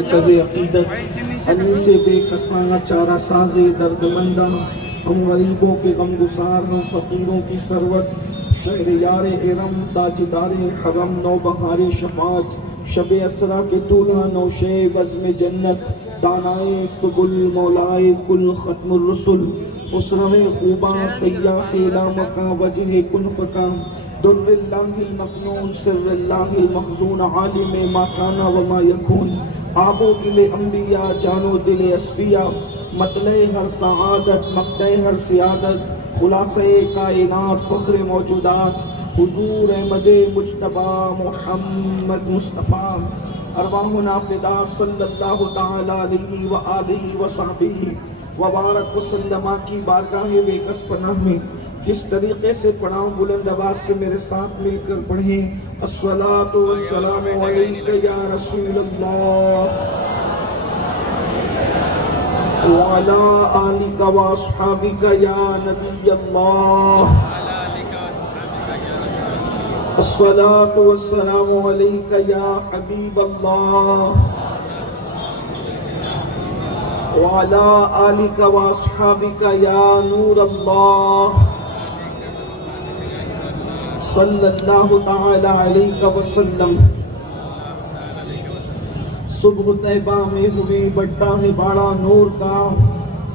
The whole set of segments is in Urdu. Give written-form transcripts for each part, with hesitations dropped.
مرکز عقیدت علی سے بے کساں چارہ ساز درد مندہ، ہم غریبوں کے غم گسار، ہم فقیروں کی ثروت، شہر یار ارم تاجدار حرم، نو بہار شفاعت، شب اسرا کے طولہ نوشے بزم جنت، دانائے سبل مولائے کل ختم الرسل، اسرم خوباں سیاح لامکاں وجہ کن فکاں، در اللہ المکنون سر اللہ المخزون، عالم ما کانا وما یکون، آب و دل انبیاء جان و دل اصفیاء، مطلع ہر سعادت مقطع ہر سیادت، خلاصہ کائنات فخر موجودات، حضور احمد مجتبی محمد مصطفیٰ، ارواحنا فدا صلی اللہ تعالی علیہ وآلہ وصحبہ وبارک وسلم کی بارگاہ بے کس پناہ میں جس طریقے سے پڑھاؤں بلند آواز سے میرے ساتھ مل کر پڑھیں، الصلاۃ والسلام علیک یا رسول اللہ وعلی آلک واصحابک یا نبی اللہ، الصلاۃ والسلام علیک یا حبیب اللہ وعلی آلک واصحابک یا نور اللہ، صلی اللہ تعالی علیہ وسلم۔ صبح طیبہ میں ہوئی بڑا ہے باڑا نور کا،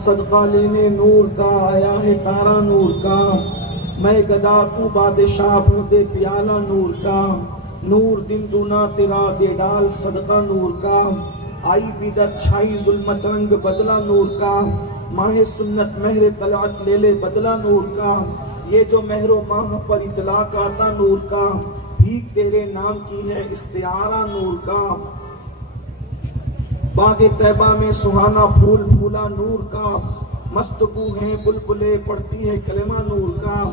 صدقہ لینے نور کا آیا ہے تارا نور کا، میں گدا تو بادشاہ بھر دے پیالہ نور کا، نور دن دونا تیرا دے ڈال صدقہ نور کا، آئی بدعت چھائی ظلمت رنگ بدلا نور کا، ماہ سنت مہر طلعت لے لے بدلا نور کا، یہ جو مہر و ماہ پر اطلاق آتا نور کا، بھیک تیرے نام کی ہے استعارہ نور کا، باغ طیبہ میں سہانا پھول پھولا نور کا، مست بو ہیں بلبلے پڑتی ہے کلمہ نور کا،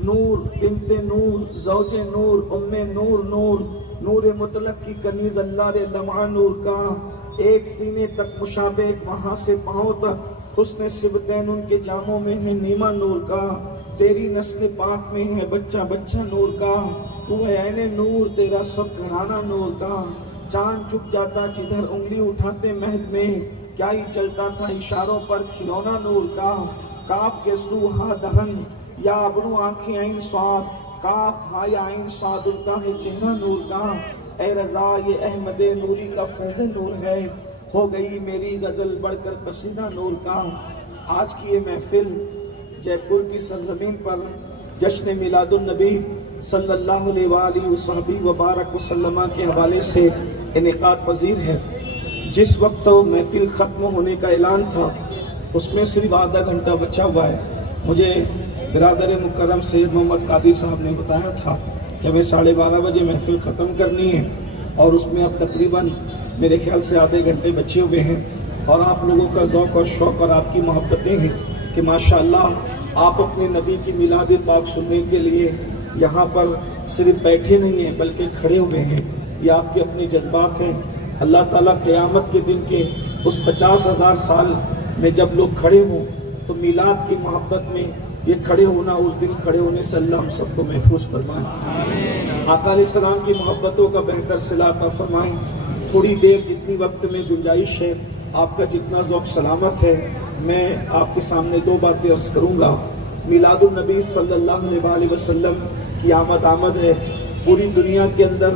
نور بنت نور زوج نور ام نور نور، نور مطلق کی کنیز اللہ رے لمعہ نور کا، ایک سینے تک مشابہ وہاں سے پاؤں تک، حسن سبتین ان کے جاموں میں ہے نیمہ نور کا، تیری نسل پاک میں ہے بچہ بچہ نور کا، تو ہے عین نور تیرا سب گھرانہ نور کا، چاند چھپ جاتا جدھر انگلی اٹھاتے مہد میں، کیا ہی چلتا تھا اشاروں پر کھلونا نور کا، کاف کے سو ہا دہن یا ابرو آنکھیں عین صاد، کاف ہا یا عین صاد ان کا ہے چہرہ نور کا، اے رضا یہ احمد نوری کا فیض نور ہے، ہو گئی میری غزل بڑھ کر قصیدہ نور کا۔ آج کی یہ محفل جے پور کی سرزمین پر جشن میلاد النبی صلی اللہ علیہ وآلہ وصحبہ وبارک وسلم کے حوالے سے انعقاد پذیر ہے۔ جس وقت محفل ختم ہونے کا اعلان تھا اس میں صرف آدھا گھنٹہ بچا ہوا ہے، مجھے برادر مکرم سید محمد قادری صاحب نے بتایا تھا کہ ہمیں 12:30 بجے محفل ختم کرنی ہے، اور اس میں اب تقریباً میرے خیال سے آدھے گھنٹے بچے ہوئے ہیں، اور آپ لوگوں کا ذوق اور شوق اور آپ کی محبتیں ہیں کہ ماشاءاللہ آپ اپنے نبی کی میلاد پاک سننے کے لیے یہاں پر صرف بیٹھے نہیں ہیں بلکہ کھڑے ہوئے ہیں، یہ آپ کے اپنے جذبات ہیں۔ اللہ تعالیٰ قیامت کے دن کے اس 50,000 سال میں جب لوگ کھڑے ہوں تو میلاد کی محبت میں یہ کھڑے ہونا، اس دن کھڑے ہونے سے اللہ ہم سب کو محفوظ فرمائے، آقا علیہ السلام کی محبتوں کا بہتر صلہ عطا فرمائے۔ تھوڑی دیر جتنی وقت میں گنجائش ہے، آپ کا جتنا ذوق سلامت ہے، میں آپ کے سامنے 2 باتیں عرض کروں گا۔ میلاد النبی صلی اللہ علیہ وسلم کی آمد ہے، پوری دنیا کے اندر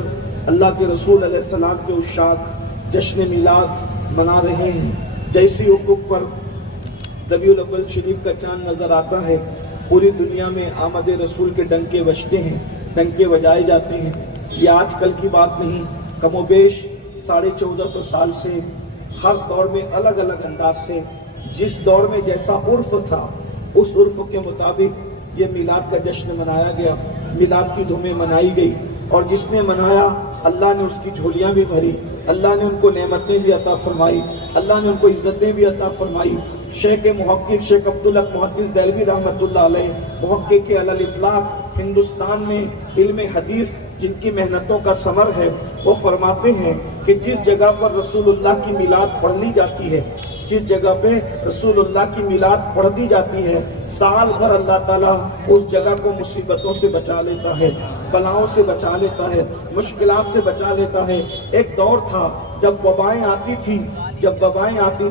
اللہ کے رسول علیہ السلام کے عشاق جشن میلاد منا رہے ہیں۔ جیسی افق پر ربیع الاول شریف کا چاند نظر آتا ہے، پوری دنیا میں آمد رسول کے ڈنکے بجتے ہیں، ڈنکے بجائے جاتے ہیں۔ یہ آج کل کی بات نہیں، کم و بیش 1450 سال سے ہر دور میں الگ الگ انداز سے جس دور میں جیسا عرف تھا اس عرف کے مطابق یہ میلاد کا جشن منایا گیا، میلاد کی دھومیں منائی گئی، اور جس نے منایا اللہ نے اس کی جھولیاں بھی بھری، اللہ نے ان کو نعمتیں بھی عطا فرمائی، اللہ نے ان کو عزتیں بھی عطا فرمائی۔ شیخ محقق شیخ عبدالحق محدث دہلوی رحمۃ اللہ علیہ، محقق علی الاطلاق ہندوستان میں علم حدیث جن کی محنتوں کا ثمر ہے، وہ فرماتے ہیں کہ جس جگہ پر رسول اللہ کی میلاد پڑھ لی جاتی ہے، جس جگہ پہ رسول اللہ کی میلاد پڑھ دی جاتی ہے، سال بھر اللہ تعالیٰ اس جگہ کو مصیبتوں سے بچا لیتا ہے، بلاؤں سے بچا لیتا ہے، مشکلات سے بچا لیتا ہے۔ ایک دور تھا جب وبائیں آتی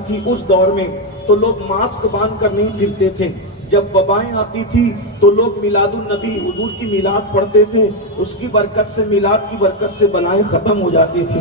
تھی اس دور میں تو لوگ ماسک باندھ کر نہیں پھرتے تھے. جب وبائیں آتی تھی تو لوگ میلاد النبی حضور کی میلاد پڑھتے تھے. اس کی برکت سے، میلاد کی برکت سے بلائیں ختم ہو جاتی تھی.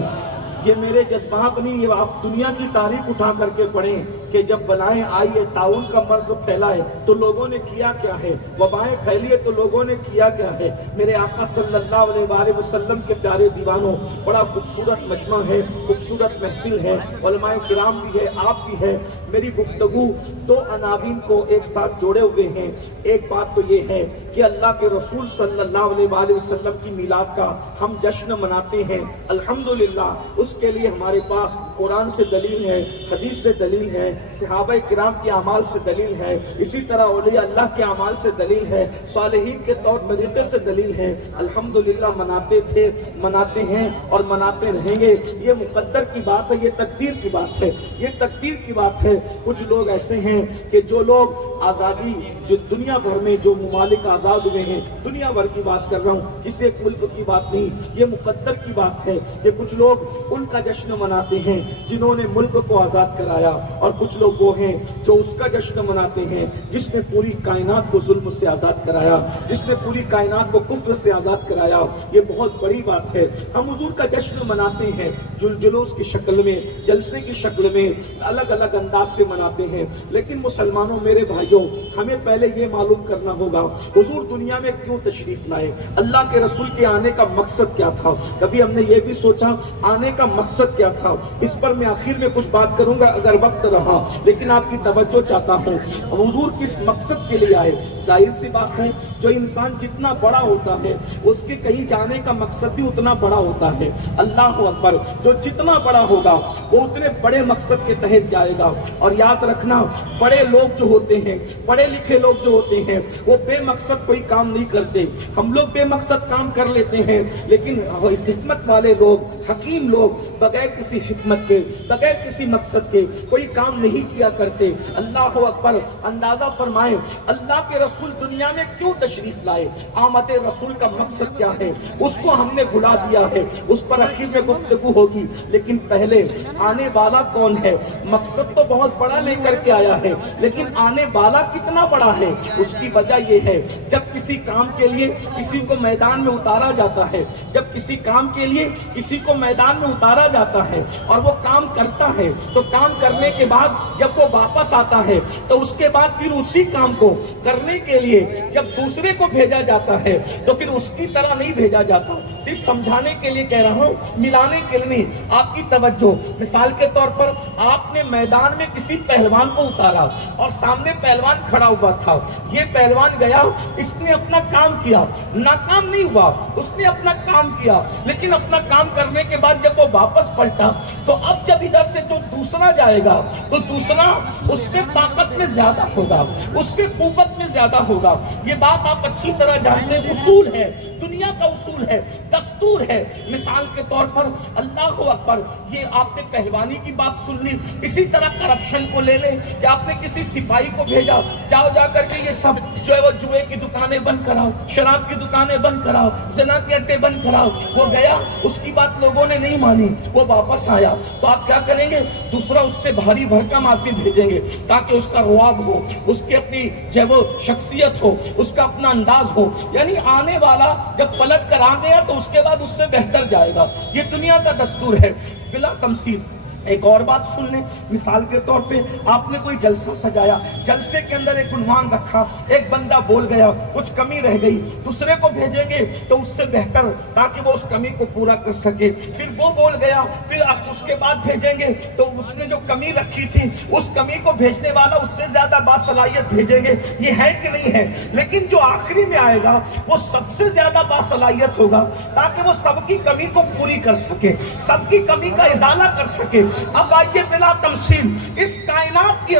یہ میرے جذبات نہیں، یہ آپ دنیا کی تاریخ اٹھا کر کے پڑھیں کہ جب بلائیں آئی ہے، طاعون کا مرض پھیلا ہے تو لوگوں نے کیا کیا ہے، وبائیں پھیلی ہے تو لوگوں نے کیا کیا ہے. میرے آقا صلی اللہ علیہ وآلہ وسلم کے پیارے دیوانوں، بڑا خوبصورت مجمع ہے، خوبصورت محفل ہے، علماء کرام بھی ہے، آپ بھی ہے. میری گفتگو دو عناوین کو ایک ساتھ جوڑے ہوئے ہیں. ایک بات تو یہ ہے کہ اللہ کے رسول صلی اللہ علیہ وآلہ وسلم کی میلاد کا ہم جشن مناتے ہیں. الحمدللہ اس کے لیے ہمارے پاس قرآن سے دلیل ہے، حدیث سے دلیل ہے، صحابہ کرام کے اعمال سے دلیل ہے، اسی طرح اولیاء اللہ کے اعمال سے دلیل ہے، صالحین کے طور طریقے سے دلیل ہے. الحمدللہ مناتے تھے، مناتے ہیں اور مناتے رہیں گے. یہ مقدر کی بات ہے، یہ تقدیر کی بات ہے، یہ تقدیر کی بات ہے. کچھ لوگ ایسے ہیں کہ جو لوگ آزادی، جو دنیا بھر میں جو ممالک آزاد ہوئے ہیں، دنیا بھر کی بات کر رہا ہوں، کسی ایک ملک کی بات نہیں، یہ مقدر کی بات ہے کہ کچھ لوگ ان کا جشن مناتے ہیں جنہوں نے ملک کو آزاد کرایا، اور کچھ لوگ وہ ہیں جو اس کا جشن مناتے ہیں جس نے پوری کائنات کو ظلم سے آزاد کرایا، جس نے پوری کائنات کو کفر سے آزاد کرایا. یہ بہت بڑی بات ہے. ہم حضور کا جشن مناتے ہیں جلوس کی شکل میں، جلسے کی شکل میں، الگ الگ انداز سے مناتے ہیں. لیکن مسلمانوں، میرے بھائیوں، ہمیں پہلے یہ معلوم کرنا ہوگا حضور دنیا میں کیوں تشریف لائے، اللہ کے رسول کے آنے کا مقصد کیا تھا. کبھی ہم نے یہ بھی سوچا آنے کا مقصد کیا تھا؟ اس پر میں آخر میں کچھ بات کروں گا اگر وقت رہا، لیکن آپ کی توجہ چاہتا ہوں. حضور کس مقصد کے لیے آئے؟ ظاہر سی بات ہے، جو انسان جتنا بڑا ہوتا ہے اس کے کہیں جانے کا مقصد بھی اتنا بڑا ہوتا ہے. اللہ اکبر، جو جتنا بڑا ہوگا وہ اتنے بڑے مقصد کے تحت جائے گا. اور یاد رکھنا، بڑے لوگ جو ہوتے ہیں، پڑھے لکھے لوگ جو ہوتے ہیں، وہ بے مقصد کوئی کام نہیں کرتے. ہم لوگ بے مقصد کام کر لیتے ہیں، لیکن حکمت والے لوگ، حکیم لوگ بغیر کسی حکمت کے، بغیر کسی مقصد کے کوئی کام نہیں کیا کرتے. اللہ اکبر. اندازہ فرمائیں اللہ کے رسول دنیا میں کیوں تشریف لائے، آمد رسول کا مقصد کیا ہے، اس کو ہم نے بھلا دیا ہے. اس پر آخر میں گفتگو ہوگی، لیکن پہلے آنے والا کون ہے. مقصد تو بہت بڑا لے کر کے آیا ہے، لیکن آنے والا کتنا بڑا ہے. اس کی وجہ یہ ہے، جب کسی کام کے لیے کسی کو میدان میں اتارا جاتا ہے، جب کسی کام کے لیے کسی کو میدان میں اتارا جاتا ہے اور وہ کام کرتا ہے، تو کام کرنے کے بعد جب وہ واپس آتا ہے تو اس کے بعد پھر اسی کام کو کرنے کے لیے جب دوسرے کو بھیجا جاتا ہے تو پھر اس کی طرح نہیں بھیجا جاتا. صرف سمجھانے کے لیے کہہ رہا ہوں، ملانے کے لیے نہیں. آپ کی توجہ، مثال کے طور پر آپ نے میدان میں کسی پہلوان کو اتارا اور سامنے پہلوان کھڑا ہوا تھا. یہ پہلوان گیا، اس نے اپنا کام کیا، ناکام نہیں ہوا، اس نے اپنا کام کیا، لیکن اپنا کام کرنے کے بعد جب وہ واپس پلٹا تو اب جب ادھر سے جو دوسرا جائے گا تو دوسرا اس سے طاقت میں زیادہ ہوگا، اس سے قوت میں زیادہ ہوگا. یہ بات آپ اچھی طرح جانتے ہیں، اصول ہے، دنیا کا اصول ہے، دستور ہے. مثال کے طور پر اللہ اکبر، یہ آپ نے پہلوانی کی بات سن لی. اسی طرح کرپشن کو لے لیں کہ آپ نے کسی سپاہی کو بھیجا، جاؤ جا کر کے یہ سب جو ہے وہ جوئے کی دکانیں بند کراؤ، شراب کی دکانیں بند کراؤ، زنا کے اڈے بند کراؤ. وہ گیا، اس کی بات لوگوں نے نہیں مانی، وہ واپس آیا. تو آپ کیا کریں گے؟ دوسرا اس سے بھاری بھرکم آدمی بھیجیں گے تاکہ اس کا رواج ہو، اس کی اپنی جو وہ شخصیت ہو، اس کا اپنا انداز ہو. یعنی آنے والا جب پلٹ کر آ گیا تو اس کے بعد اس سے بہتر جائے گا. یہ دنیا کا دستور ہے بلا تمثیل. ایک اور بات سن لیں، مثال کے طور پہ آپ نے کوئی جلسہ سجایا، جلسے کے اندر ایک عنوان رکھا، ایک بندہ بول گیا، کچھ کمی رہ گئی، دوسرے کو بھیجیں گے تو اس سے بہتر تاکہ وہ اس کمی کو پورا کر سکے. پھر وہ بول گیا، پھر آپ اس کے بعد بھیجیں گے تو اس نے جو کمی رکھی تھی اس کمی کو بھیجنے والا اس سے زیادہ باصلاحیت بھیجیں گے. یہ ہے کہ نہیں ہے؟ لیکن جو آخری میں آئے گا وہ سب سے زیادہ باصلاحیت ہوگا تاکہ وہ سب کی کمی کو پوری کر سکے، سب کی کمی کا ازالہ کر سکے. اب آئیے بلا تمثیل اس کائنات کے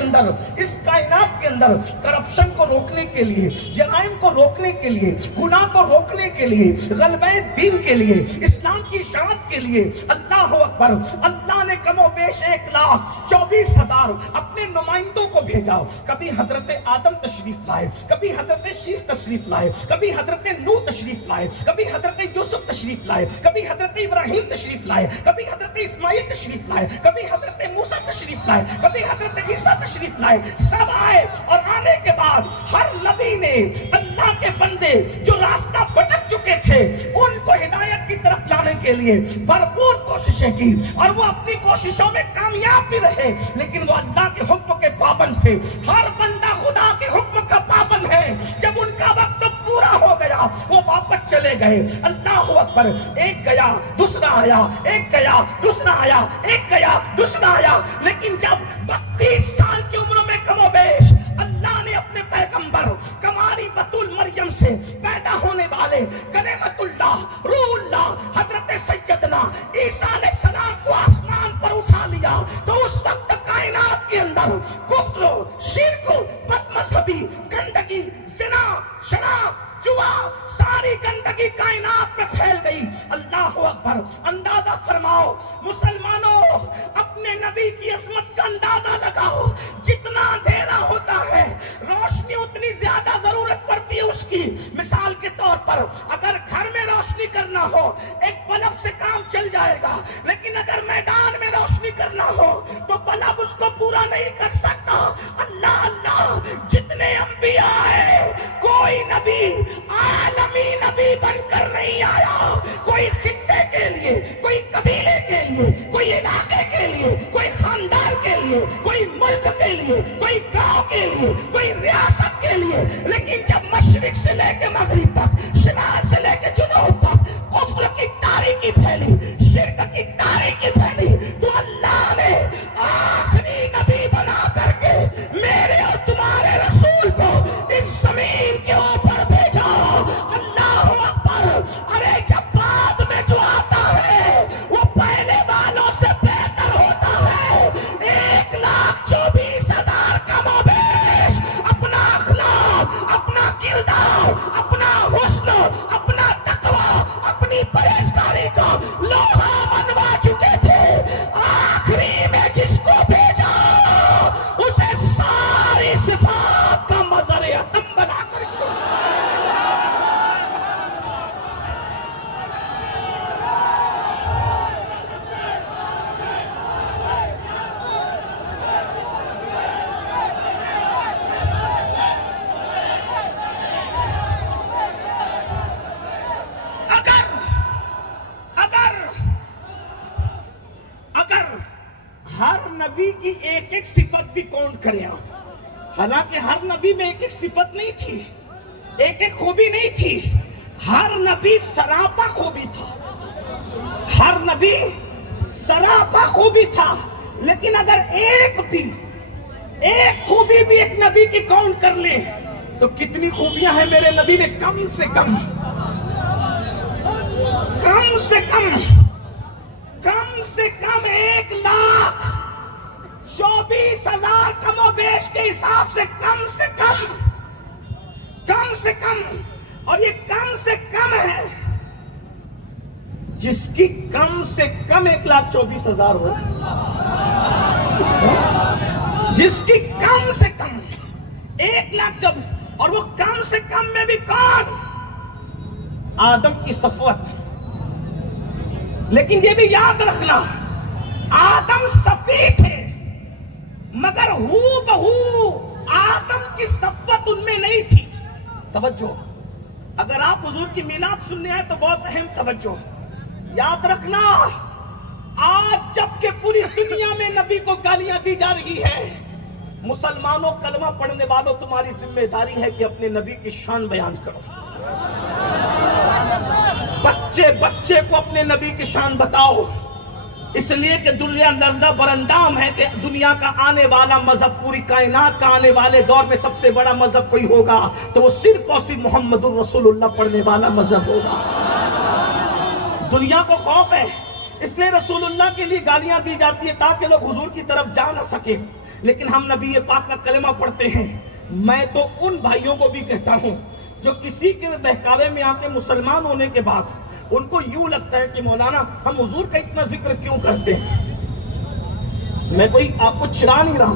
اندر کرپشن کو روکنے کے لیے، جرائم کو روکنے کے لیے، گناہ کو روکنے کے لیے، غلبہ دین کے لیے، اسلام کی اشاعت کے لیے، اللہ اکبر، اللہ نے کم و بیش 1,24,000 اپنے نمائندوں کو بھیجا۔ کبھی حضرت آدم تشریف لائے، کبھی حضرت شیس تشریف لائے، کبھی حضرت نوح تشریف لائے، کبھی حضرت یوسف تشریف لائے، کبھی حضرت ابراہیم تشریف لائے، کبھی حضرت اسماعیل تشریف لائے، کبھی حضرت موسیٰ تشریف لائے، کبھی حضرت عیسیٰ تشریف لائے۔ سب آئے اور آنے کے بعد ہر نبی نے اللہ کے بندے جو راستہ بھٹک چکے تھے ان کو ہدایت کی طرف لانے کے لیے بھرپور کوششیں کی، اور وہ اپنی کوششوں میں کامیاب بھی رہے، لیکن وہ اللہ کے حکم کے پابند تھے۔ ہر بندہ خدا کے حکم کا پابند ہے۔ جب ان کا وقت پورا ہو گیا وہ واپس چلے گئے۔ اللہ اکبر، ایک گیا دوسرا آیا، ایک گیا دوسرا آیا، ایک گیا دوسرا آیا، لیکن جب 32 سال کی عمر میں کم و بیش اللہ نے اپنے پیغمبر کماری بطول مریم سے پیدا ہونے والے کلمت اللہ روح اللہ حضرت سیدنا عیسیٰ علیہ السلام کو آسمان پر اٹھا لیا، تو اس وقت کائنات کے اندر کفر، شرک، بد مذہبی، گندگی، زنا، شراب، جوا، ساری گندگی کائنات میں پھیل گئی۔ اللہ اکبر، اندازہ فرماؤ مسلمانوں، اپنے نبی کی عظمت کا اندازہ لگاؤ۔ جتنا اندھیرا ہوتا ہے روشنی اتنی زیادہ ضرورت پڑتی ہے اس کی۔ مثال کے طور پر اگر گھر میں روشنی کرنا ہو ایک بلب سے کام چل جائے گا، لیکن اگر میدان میں روشنی کرنا ہو تو بلب اس کو پورا نہیں کر سکتا۔ اللہ اللہ، جتنے انبیاء ہیں کوئی نبی عالمی نبی بن کر نہیں آیا۔ کوئی خطے کے لیے، کوئی قبیلے کے لیے، کوئی علاقے کے لیے، کوئی خاندان کے لیے، کوئی ملک کے لیے، کوئی گاؤں کے لیے، کوئی ریاست کے لیے، لیکن جب مشرق سے لے کے مغرب تک، شمال سے لے کے جنوب تک کفر کی تاریکی پھیلی، شرک کی تاریکی پھیلی، تو اللہ نے آخری نبی بنا کر کے میرے اور تمہارے رسول کو اس زمین کے اوپر بھیجا۔ اللہ اکبر، ارے جب بعد میں جو آتا ہے وہ پہلے والوں سے بہتر ہوتا ہے۔ 1,24,000 کم و بیش اپنا اخلاق، اپنا کردار، اپنا حسن، اپنا تقوی، اپنی پرہیزگاری کا لوہا منوا چکے تھے۔ آخری میں جس کو بھیجا اسے ساری صفات کا مظہر اتم بنا کر کے اگر ہر نبی کی ایک ایک صفت بھی کاؤنٹ کریں آپ، حالانکہ ہر نبی میں ایک ایک صفت نہیں تھی، ایک ایک خوبی نہیں تھی، ہر نبی سراپا خوبی تھا، ہر نبی سراپا خوبی تھا، لیکن اگر ایک خوبی بھی ایک نبی کی کاؤنٹ کر لیں تو کتنی خوبیاں ہیں میرے نبی نے؟ کم سے کم 1,24,000 کم و بیش کے حساب سے کم سے کم، اور یہ کم سے کم ہے جس کی کم سے کم 1,24,000 ہو، جس کی کم سے کم 1,24,000، اور وہ کم سے کم میں بھی کون؟ آدم کی صفوت۔ لیکن یہ بھی یاد رکھنا، آدم صفی تھے مگر ہو بہو آدم کی صفوت ان میں نہیں تھی۔ توجہ، اگر آپ حضور کی میلاد سننے آئے تو بہت اہم توجہ، یاد رکھنا، آج جب کہ پوری دنیا میں نبی کو گالیاں دی جا رہی ہے، مسلمانوں، کلمہ پڑھنے والوں، تمہاری ذمہ داری ہے کہ اپنے نبی کی شان بیان کرو۔ بچے کو اپنے نبی کی شان بتاؤ، اس لیے کہ دنیا لرزہ برندام ہے کہ دنیا کا آنے والا مذہب، پوری کائنات کا آنے والے دور میں سب سے بڑا مذہب کوئی ہوگا تو وہ صرف اور صرف محمد الرسول اللہ پڑھنے والا مذہب ہوگا۔ دنیا کو خوف ہے اس لیے رسول اللہ کے لیے گالیاں دی جاتی ہے تاکہ لوگ حضور کی طرف جا نہ سکے، لیکن ہم نبی پاک کا کلمہ پڑھتے ہیں۔ میں تو ان بھائیوں کو بھی کہتا ہوں جو کسی کے بہکاوے میں آ کے مسلمان ہونے کے بعد ان کو یوں لگتا ہے کہ مولانا ہم حضور کا اتنا ذکر کیوں کرتے ہیں۔ میں کوئی آپ کو چڑھا نہیں رہا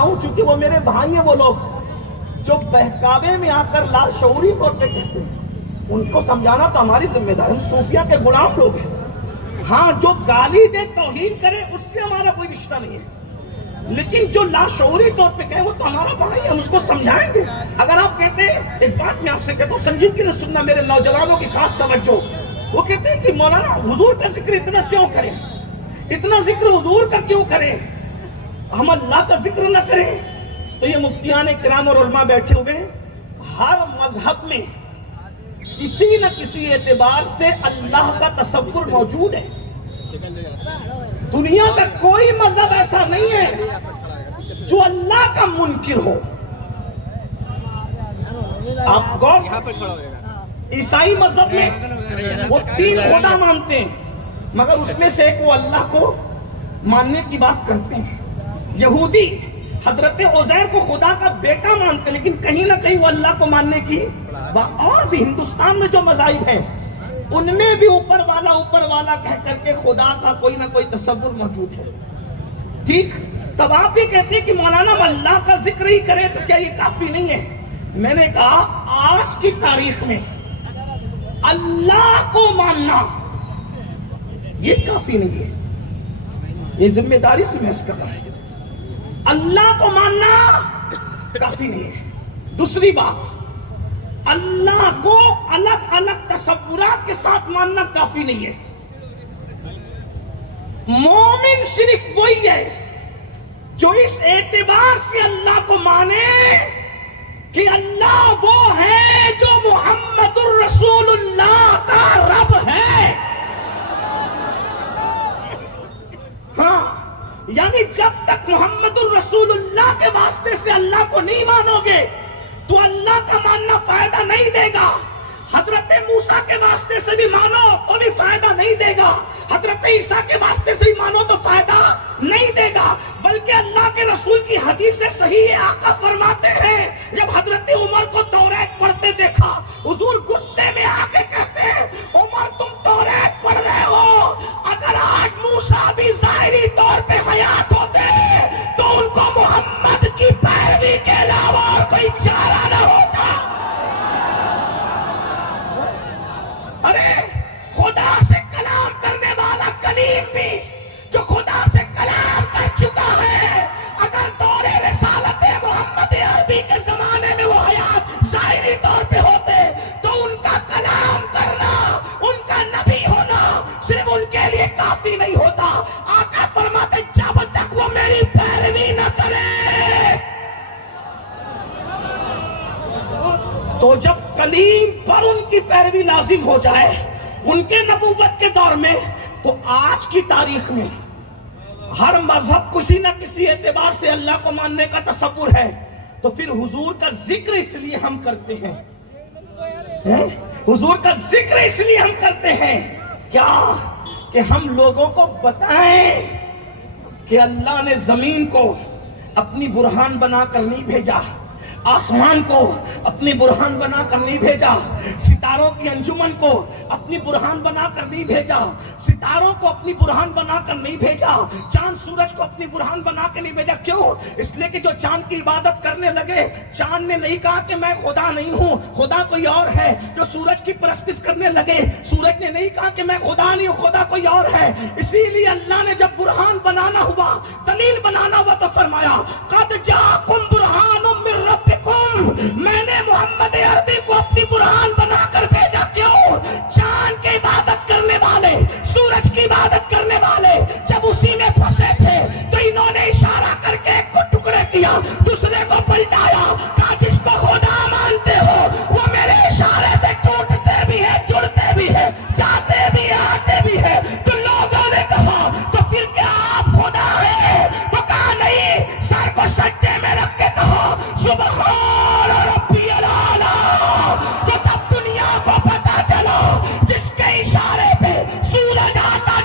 ہوں، چونکہ وہ میرے بھائی ہیں، وہ لوگ جو بہکاوے میں آ کر لاشعوری طور پہ کہتے ہیں، ان کو سمجھانا تو ہماری ذمہ داری، ہم صوفیہ کے غلام لوگ ہیں۔ ہاں جو گالی دے توہین کرے اس سے ہمارا کوئی رشتہ نہیں ہے، لیکن جو لاشعوری طور پہ کہے وہ تو ہمارا بھائی ہے، ہم اس کو سمجھائیں گے۔ اگر آپ کہتے ہیں، ایک بات میں آپ سے کہتا ہوں سنجیدگی سے سننا، میرے نوجوانوں کی خاص توجہ، وہ کہتے ہیں کہ مولانا حضور کا ذکر اتنا کیوں کریں، اتنا ذکر حضور کا کیوں کریں، ہم اللہ کا ذکر نہ کریں؟ تو یہ مفتیان کرام اور علماء بیٹھے ہوئے ہیں، ہر مذہب میں کسی نہ کسی اعتبار سے اللہ کا تصور موجود ہے۔ دنیا کا کوئی مذہب ایسا نہیں ہے جو اللہ کا منکر ہو۔ آپ کو عیسائی مذہب میں وہ 3 خدا مانتے ہیں، مگر اس میں سے ایک وہ اللہ کو ماننے کی بات کرتے ہیں۔ یہودی حضرت عزیر کو خدا کا بیٹا مانتے ہیں، لیکن کہیں نہ کہیں وہ اللہ کو ماننے کی اور بھی ہندوستان میں جو مذاہب ہیں ان میں بھی اوپر والا کہہ کر کے خدا کا کوئی نہ کوئی تصور موجود ہے۔ ٹھیک، تب آپ بھی کہتے ہیں کہ مولانا ہم اللہ کا ذکر ہی کریں تو کیا یہ کافی نہیں ہے؟ میں نے کہا آج کی تاریخ میں اللہ کو ماننا یہ کافی نہیں ہے، یہ ذمہ داری سے محض کر رہا ہے۔ اللہ کو ماننا کافی نہیں ہے۔ دوسری بات، اللہ کو الگ الگ تصورات کے ساتھ ماننا کافی نہیں ہے۔ مومن صرف وہی ہے جو اس اعتبار سے اللہ کو مانے کہ اللہ وہ ہے جو محمد الرسول اللہ کا رب ہے۔ ہاں، یعنی جب تک محمد الرسول اللہ کے واسطے سے اللہ کو نہیں مانو گے تو اللہ کا ماننا فائدہ نہیں دے گا۔ حضرت موسیٰ کے واسطے سے بھی مانو تو بھی فائدہ نہیں دے گا، حضرت عیسیٰ کے واسطے سے بھی مانو تو فائدہ نہیں دے گا، بلکہ اللہ کے رسول کی حدیث سے صحیح آقا فرماتے ہیں جب حضرت عمر کو توریت پڑھتے دیکھا، حضور غصے میں آ کے کہتے ہیں عمر تم توریت پڑھ رہے ہو، اگر آج موسیٰ بھی ظاہری طور پہ حیات ہوتے تو ان کو محمد کی پیروی کے علاوہ اور کوئی چارہ نہ ہوتا۔ ارے خدا سے کلام کرنے والا کلیم بھی جو خدا سے کلام کر چکا ہے، اگر دور رسالت محمد عربی کے زمانے میں وہ حیات ظاہری طور پہ ہوتے تو ان کا کلام کرنا، ان کا نبی ہونا صرف ان کے لیے کافی نہیں ہوتا۔ آقا فرماتے جب تک وہ میری پیروی نہ کرے، تو جب کلیم پر ان کی پیروی لازم ہو جائے ان کے نبوت کے دور میں، تو آج کی تاریخ میں ہر مذہب کسی نہ کسی اعتبار سے اللہ کو ماننے کا تصور ہے، تو پھر حضور کا ذکر اس لیے ہم کرتے ہیں، حضور کا ذکر اس لیے ہم کرتے ہیں کیا کہ ہم لوگوں کو بتائیں کہ اللہ نے زمین کو اپنی برہان بنا کر نہیں بھیجا، آسمان کو اپنی برہان بنا کر نہیں بھیجا، ستاروں کی انجمن کو اپنی برہان بنا کر نہیں بھیجا، ستاروں کو اپنی برہان بنا کر نہیں بھیجا، چاند سورج کو اپنی برہان بنا کے نہیں بھیجا۔ کیوں؟ اس لیے کہ جو چاند کی عبادت کرنے لگے، چاند نے نہیں کہا کہ میں خدا نہیں ہوں، خدا کوئی اور ہے۔ جو سورج کی پرستش کرنے لگے، سورج نے نہیں کہا کہ میں خدا نہیں ہوں، خدا کوئی اور ہے۔ اسی لیے اللہ نے جب برہان بنانا ہوا، دلیل بنانا ہوا تو فرمایا قد جاءکم برہان من ربکم، میں نے محمد عربی کو اپنی برہان بنا کر بھیجا۔ کیوں؟ چاند کی عبادت کرنے والے، سورج کی عبادت کرنے والے جب اسی میں پھنسے تھے تو انہوں نے اشارہ کر کے ایک کو ٹکڑے کیا، دوسرے کو پلٹایا، کہا جس کو خدا مانتے ہو وہ میرے اشارے سے ٹوٹتے بھی ہے، جڑتے بھی ہے، جاتے بھی ہے، آتے بھی ہے۔ تو لوگوں نے کہا تو پھر کیا آپ خدا ہے؟ تو کہا نہیں، سر کو سجدے میں رکھ کے کہا سبحان ربی الاعلیٰ۔ تو تب دنیا کو پتا چلا جس کے اشارے پہ سورج آتا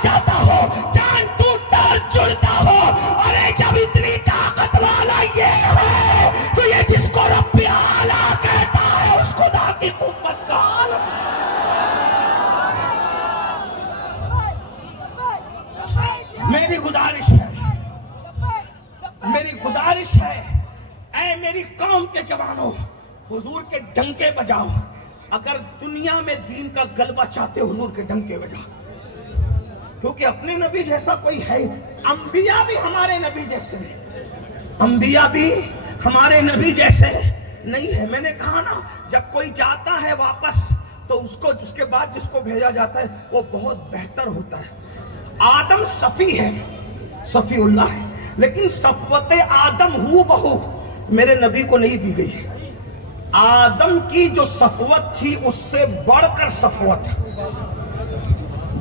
میری قوم کے جوانوں حضور کے ڈنکے بجاؤ. اگر دنیا میں دین کا غلبہ چاہتے ہو حضور کے ڈنکے بجاؤ, کیونکہ اپنے نبی جیسا کوئی ہے. انبیاء بھی ہمارے نبی جیسے ہیں, انبیاء بھی ہمارے نبی جیسے نہیں ہے. میں نے کہا نا, جب کوئی جاتا ہے واپس تو اس کو جس کے بعد جس کو بھیجا جاتا ہے وہ بہت بہتر ہوتا ہے. آدم صفی ہے, صفی اللہ ہے, لیکن صفوت آدم ہو بہو میرے نبی کو نہیں دی گئی. آدم کی جو صفوت تھی اس سے بڑھ کر صفوت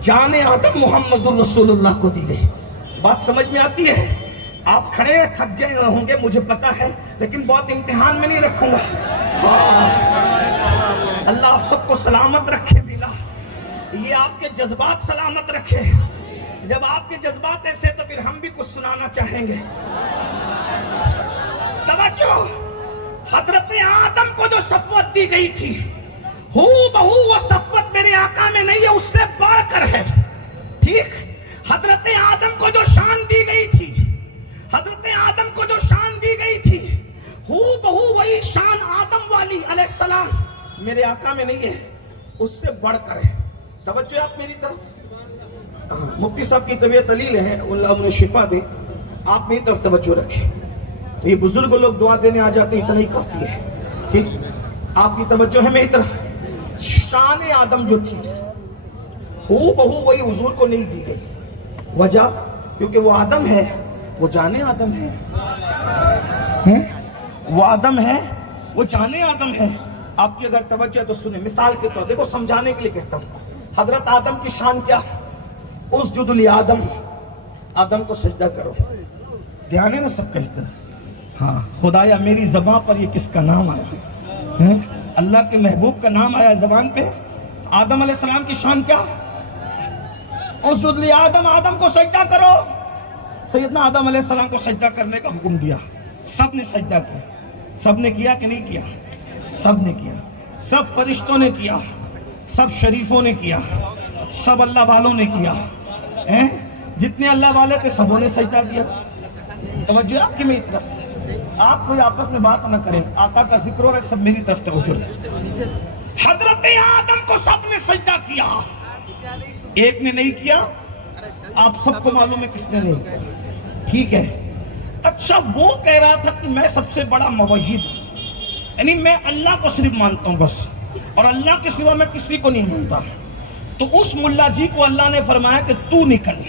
جان آدم محمد الرسول اللہ کو دی گئی. بات سمجھ میں آتی ہے؟ آپ کھڑے تھک جائے ہوں گے مجھے پتا ہے, لیکن بہت امتحان میں نہیں رکھوں گا. اللہ آپ سب کو سلامت رکھے بلا, یہ آپ کے جذبات سلامت رکھے. جب آپ کے جذبات ایسے تو پھر ہم بھی کچھ سنانا چاہیں گے. توجہ, حضرت آدم کو جو صفوت دی گئی تھی ہو بہو وہ صفوت میرے آقا میں نہیں ہے, اس سے بڑھ کر ہے. ٹھیک, حضرت آدم کو جو شان دی گئی تھی, حضرت آدم کو جو شان دی گئی تھی ہو بہو وہی شان آدم والی علیہ السلام میرے آقا میں نہیں ہے, اس سے بڑھ کر ہے. توجہ آپ میری طرف. مفتی صاحب کی طبیعت علیل ہے, اللہ انہیں شفا دے. آپ میری طرف توجہ رکھیں. یہ بزرگ لوگ دعا دینے آ جاتے ہیں, اتنا ہی کافی ہے. ٹھیک, آپ کی توجہ ہے میری طرف. شان آدم جو تھی ہو بہو وہی حضور کو نہیں دی گئی. وجہ کیونکہ وہ آدم ہے, وہ جانے آدم ہے, وہ آدم ہے, وہ جانے آدم ہے. آپ کی اگر توجہ ہے تو سنیں. مثال کے طور دیکھو, سمجھانے کے لیے کہتا ہوں. حضرت آدم کی شان کیا؟ اسجد لآدم, آدم کو سجدہ کرو. دھیان ہے نا سب کا اس طرح. ہاں, خدایا میری زبان پر یہ کس کا نام آیا؟ اللہ کے محبوب کا نام آیا زبان پہ. آدم علیہ السلام کی شان کیا؟ اسجد لآدم, آدم کو سجدہ کرو. سیدنا آدم علیہ السلام کو سجدہ کرنے کا حکم دیا. سب نے سجدہ کیا. سب نے کیا کہ نہیں کیا؟ سب نے کیا. سب فرشتوں نے کیا, سب شریفوں نے کیا, سب اللہ والوں نے کیا. جتنے اللہ والے تھے سبوں نے سجدہ کیا. توجہ آپ کی میری طرف. آپ کوئی آپس میں بات نہ کریں, آقا کا ذکر ہو رہا ہے, سب میری طرف توجہ ہے. حضرت آدم کو سب نے سجدہ کیا, ایک نے نہیں کیا. آپ سب کو معلوم ہے کس نے نہیں کیا. ٹھیک ہے. اچھا, وہ کہہ رہا تھا کہ میں سب سے بڑا موحد ہوں, یعنی میں اللہ کو صرف مانتا ہوں بس, اور اللہ کے سوا میں کسی کو نہیں مانتا. تو اس ملا جی کو اللہ نے فرمایا کہ تو نکل.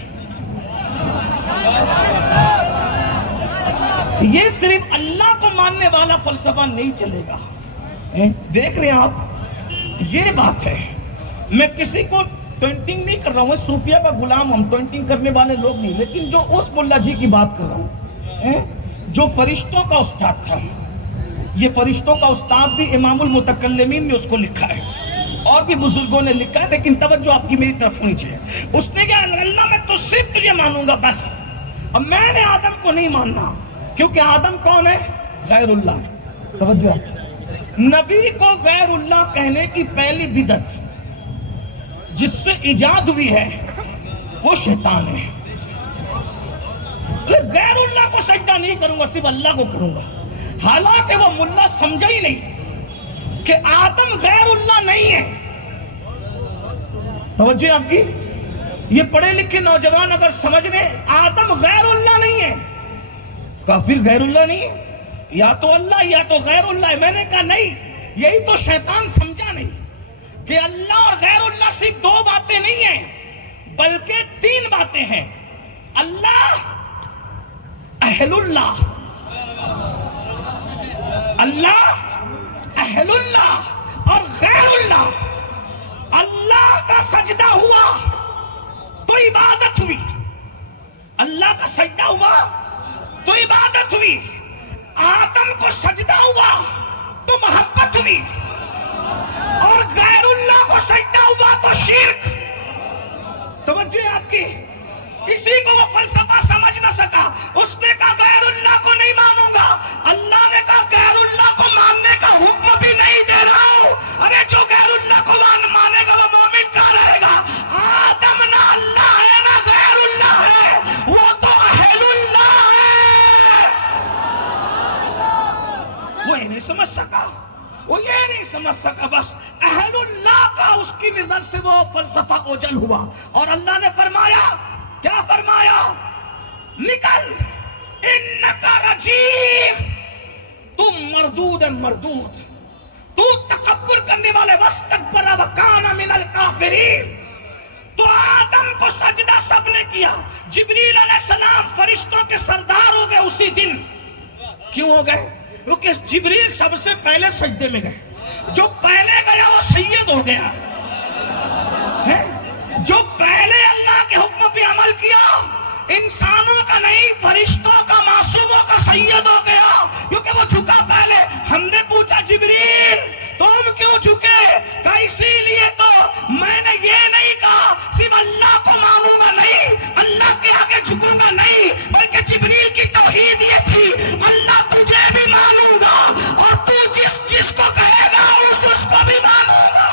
یہ صرف اللہ کو ماننے والا فلسفہ نہیں چلے گا. دیکھ رہے ہیں آپ, یہ بات ہے. میں کسی کو ٹوینٹنگ نہیں کر رہا ہوں, صوفیہ کا غلام ہم, ٹوینٹنگ کرنے والے لوگ نہیں. لیکن جو اس ملا جی کی بات کر رہا ہوں, جو فرشتوں کا استاد تھا, یہ فرشتوں کا استاد بھی امام المتکلمین نے اس کو لکھا ہے, اور بھی بزرگوں نے لکھا ہے. لیکن توجہ آپ کی میری طرف ہونی چاہیے. اس نے کہا اللہ میں تو صرف تجھے مانوں گا بس, اب میں نے آدم کو نہیں ماننا, کیونکہ آدم کون ہے؟ غیر اللہ. توجہ, نبی کو غیر اللہ کہنے کی پہلی بدعت جس سے ایجاد ہوئی ہے وہ شیطان ہے. غیر اللہ کو سجدہ نہیں کروں گا, صرف اللہ کو کروں گا. حالانکہ وہ ملا سمجھا ہی نہیں کہ آدم غیر اللہ نہیں ہے. توجہ آپ کی. یہ پڑھے لکھے نوجوان اگر سمجھ لیں آدم غیر اللہ نہیں ہے, کافر غیر اللہ نہیں ہے, یا تو اللہ یا تو غیر اللہ ہے. میں نے کہا نہیں, یہی تو شیطان سمجھا نہیں کہ اللہ اور غیر اللہ صرف دو باتیں نہیں ہیں بلکہ تین باتیں ہیں. اللہ, اہل اللہ, اللہ اہل اللہ اور غیر اللہ. اللہ کا سجدہ ہوا تو عبادت ہوئی, اللہ کا سجدہ ہوا تو عبادت ہوئی. آدم کو سجدہ ہوا تو محبت ہوئی, اور غیر اللہ کو سجدہ ہوا تو شرک. توجہ آپ کی. کسی کو وہ فلسفہ سمجھ نہ سکا, اس نے کہا غیر اللہ کو نہیں مانوں گا. اللہ نے کہا غیر اللہ کو ماننے کا حکم بھی نہیں دے رہا ہوں. ارے جو غیر اللہ کو مانے گا وہ مومن کہاں رہے گا؟ آدم نہ اللہ ہے نہ غیر اللہ ہے, وہ تو اہل اللہ ہے. سمجھ سکا، وہ یہ نہیں سمجھ سکا، بس اہل اللہ کا اس کی نظر سے وہ فلسفہ اوجل ہوا، اور اللہ نے فرمایا، کیا فرمایا؟ نکل انکا رجیم، تم مردود مردود، تو تکبر کرنے والے، واستکبر وکان من الکافرین۔ تو آدم کو سجدہ سب نے کیا، جبریل علیہ السلام فرشتوں کے سردار ہو گئے اسی دن۔ کیوں ہو گئے؟ کیونکہ جبریل سب سے پہلے سجدے میں گئے، جو پہلے گیا وہ سید ہو گیا، جو پہلے اللہ کے حکم پہ عمل کیا، انسانوں کا نہیں فرشتوں کا، معصوموں کا سید ہو گیا، کیونکہ وہ جھکا پہلے۔ ہم نے پوچھا جبریل تم کیوں جھکے؟ کہ اسی لیے تو میں نے یہ نہیں کہا صرف اللہ کو مانوں گا نہیں، اللہ کے آگے جھکوں گا نہیں، بلکہ جبریل کی توحید یہ تھی، اللہ تجھے بھی مانوں گا اور تو جس کو کہے گا اس کو بھی مانوں گا۔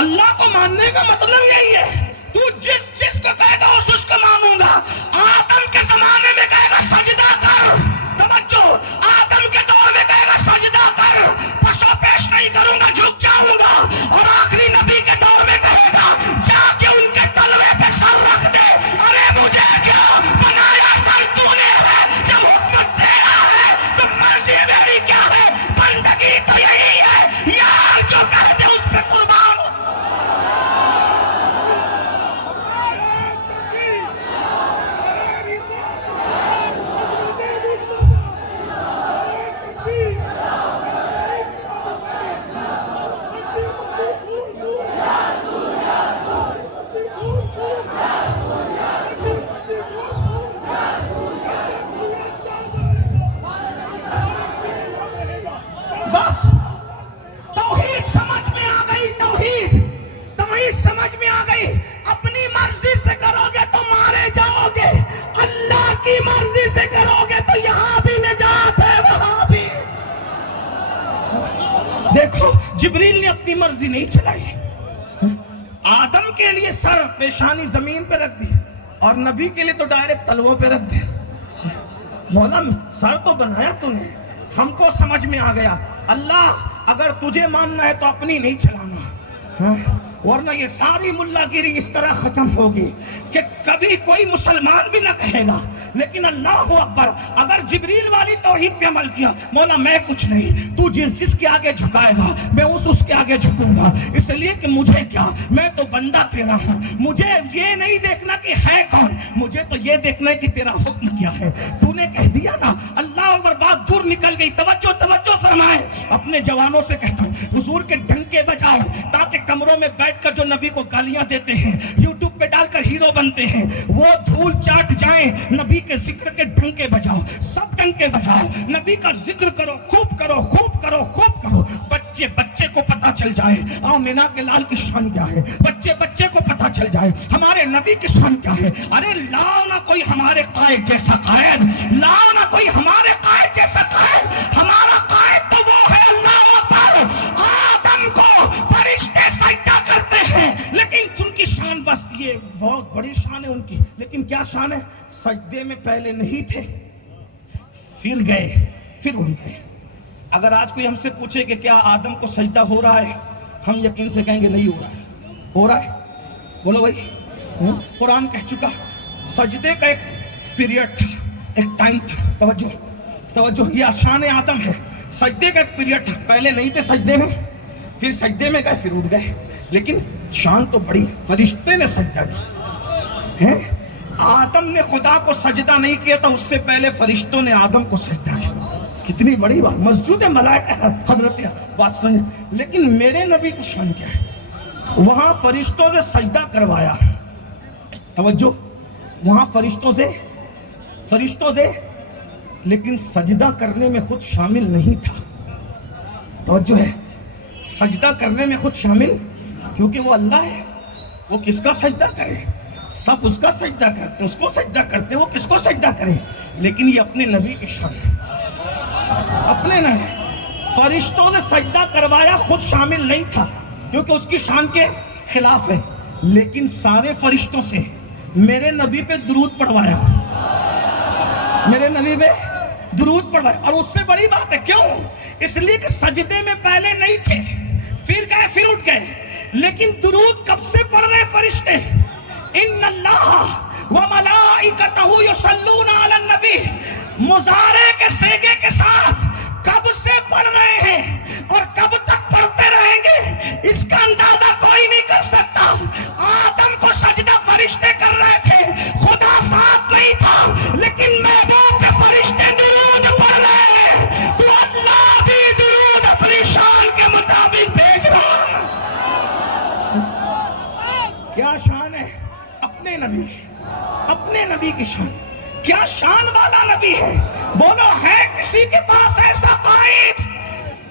اللہ کو ماننے کا مطلب یہی ہے، تو جس کو کہے گا اس کو مانوں گا۔ آدم کے زمانے میں کہے گا سجدہ کر، توجہ، آدم کے دور میں کہے گا سجدہ کر، پشو پیش نہیں کروں گا، جھک جاؤں گا، اور آخری نبی کے دور میں کہے گا جا کے ان کے تلوے پہ سر رکھ دے، ارے مجھے کیا بنایا سر تو نے ہے، جب حکم تیرا ہے تو مرضی میری کیا ہے، بندگی تو یہی ہے، یار جو کرتے اس پہ قربان۔ بس توحید سمجھ میں آ گئی، توحید سمجھ میں آ گئی۔ اپنی مرضی سے کرو گے تو مارے جاؤ گے، اللہ کی مرضی سے کرو گے تو یہاں بھی نجات ہے وہاں بھی۔ دیکھو جبریل نے اپنی مرضی نہیں چلائی، آدم کے لیے سر پیشانی زمین پہ رکھ دی، اور نبی کے لیے تو ڈائریکٹ تلووں پہ رکھ دیا۔ مولا سر تو بنایا تو نے، ہم کو سمجھ میں آ گیا، اللہ اگر تجھے ماننا ہے تو اپنی نہیں چلانا، ورنہ یہ ساری ملا گیری اس طرح ختم ہوگی کہ کبھی کوئی مسلمان بھی نہ کہے گا لیکن اللہ اکبر اگر جبریل والی توحید پہ عمل کیا، مولا میں کچھ نہیں، تو جس کے آگے جھکائے گا میں اس کے آگے جھکوں گا، اس لیے کہ مجھے کیا، میں تو بندہ تیرا ہوں، مجھے یہ نہیں دیکھنا کہ ہے کون، مجھے تو یہ دیکھنا ہے کہ تیرا حکم کیا ہے، تو نے کہہ دیا نا، اللہ اکبر، بات دور نکل گئی۔ توجہ فرمائے، اپنے جوانوں سے کہتا ہوں حضور کے ڈنکے بجاؤ، تاکہ کمروں میں بیٹھ کر جو نبی کو گالیاں دیتے ہیں، یوٹیوب پہ ڈال کر ہیرو بنتے ہیں، وہ دھول چاٹ جائیں۔ نبی کے ذکر کے ڈنکے بجاؤ، سب ڈنکے بجاؤ، نبی کا ذکر کرو، خوب کرو، خوب کرو، خوب کرو، بچے کو پتا چل جائے آمینہ کے لال کی شان کیا ہے، بچے کو پتا چل جائے ہمارے نبی کی شان کیا ہے۔ ارے لاؤ نہ کوئی ہمارے قائد جیسا قائد، لاؤ نہ کوئی ہمارے قائد جیسا قائد، ہمارا قائد تو وہ ہے اللہ اکبر۔ آدم کو فرشتے سجدہ کرتے ہیں، لیکن ان کی شان بس یہ بہت بڑی شان ہے ان کی، لیکن کیا شان ہے؟ سجدے میں پہلے نہیں تھے، پھر گئے، پھر اٹھ گئے۔ اگر آج کوئی ہم سے پوچھے کہ کیا آدم کو سجدہ ہو رہا ہے، ہم یقین سے کہیں گے نہیں ہو رہا ہے۔ ہو رہا ہے؟ بولو بھائی، قرآن کہہ چکا سجدے کا ایک پیریڈ تھا، ایک ٹائم تھا۔ توجہ، یہ شان آدم ہے، سجدے کا ایک پیریڈ تھا، پہلے نہیں تھے سجدے میں، پھر سجدے میں گئے، پھر اٹھ گئے، لیکن شان تو بڑی، فرشتے نے سجدہ کیا۔ آدم نے خدا کو سجدہ نہیں کیا تھا، اس سے پہلے فرشتوں نے آدم کو سجدہ کیا۔ کتنی بڑی بات، مسجود ملائکہ حضرت بات سمجھ۔ لیکن میرے نبی کی شان کیا ہے؟ وہاں فرشتوں سے سجدہ کروایا، توجہ، وہاں فرشتوں سے لیکن سجدہ کرنے میں خود شامل نہیں تھا۔ توجہ ہے، سجدہ کرنے میں خود شامل، کیونکہ وہ اللہ ہے، وہ کس کا سجدہ کرے؟ سب اس کا سجدہ کرتے، اس کو سجدہ کرتے، وہ کس کو سجدہ کرے؟ لیکن یہ اپنے نبی کی شان ہے، اپنے نبی۔ فرشتوں نے سجدہ کروایا، خود شامل نہیں تھا کیونکہ اس کی شان کے خلاف ہے، لیکن سارے فرشتوں سے میرے نبی پہ درود پڑھوایا۔ میرے نبی پہ درود پڑھ رہے اور اس سے بڑی بات ہے کیوں؟ اس لیے کہ سجدے میں پہلے نہیں تھے، پھر گئے پھر اٹھ گئے، لیکن درود کب سے پڑھ رہے فرشتے؟ ان اللہ وملائکتہ یصلون علی النبی، مضارع کے صیغے کے ساتھ کب سے پڑھ رہے ہیں اور کب تک پڑھتے رہیں گے اس کا اندازہ کوئی نہیں کر سکتا۔ آدم کو سجدہ فرشتے کر رہے تھے، خدا ساتھ نہیں تھا، لیکن محبوب پہ فرشتے درود پڑھ رہے ہیں، تو اللہ بھی درود اپنی شان کے مطابق بھیج رہا ہے۔ کیا شان ہے اپنے نبی، اپنے نبی کی شان، کیا شان والا نبی ہے۔ بولو ہے کسی کے پاس ایسا قائد،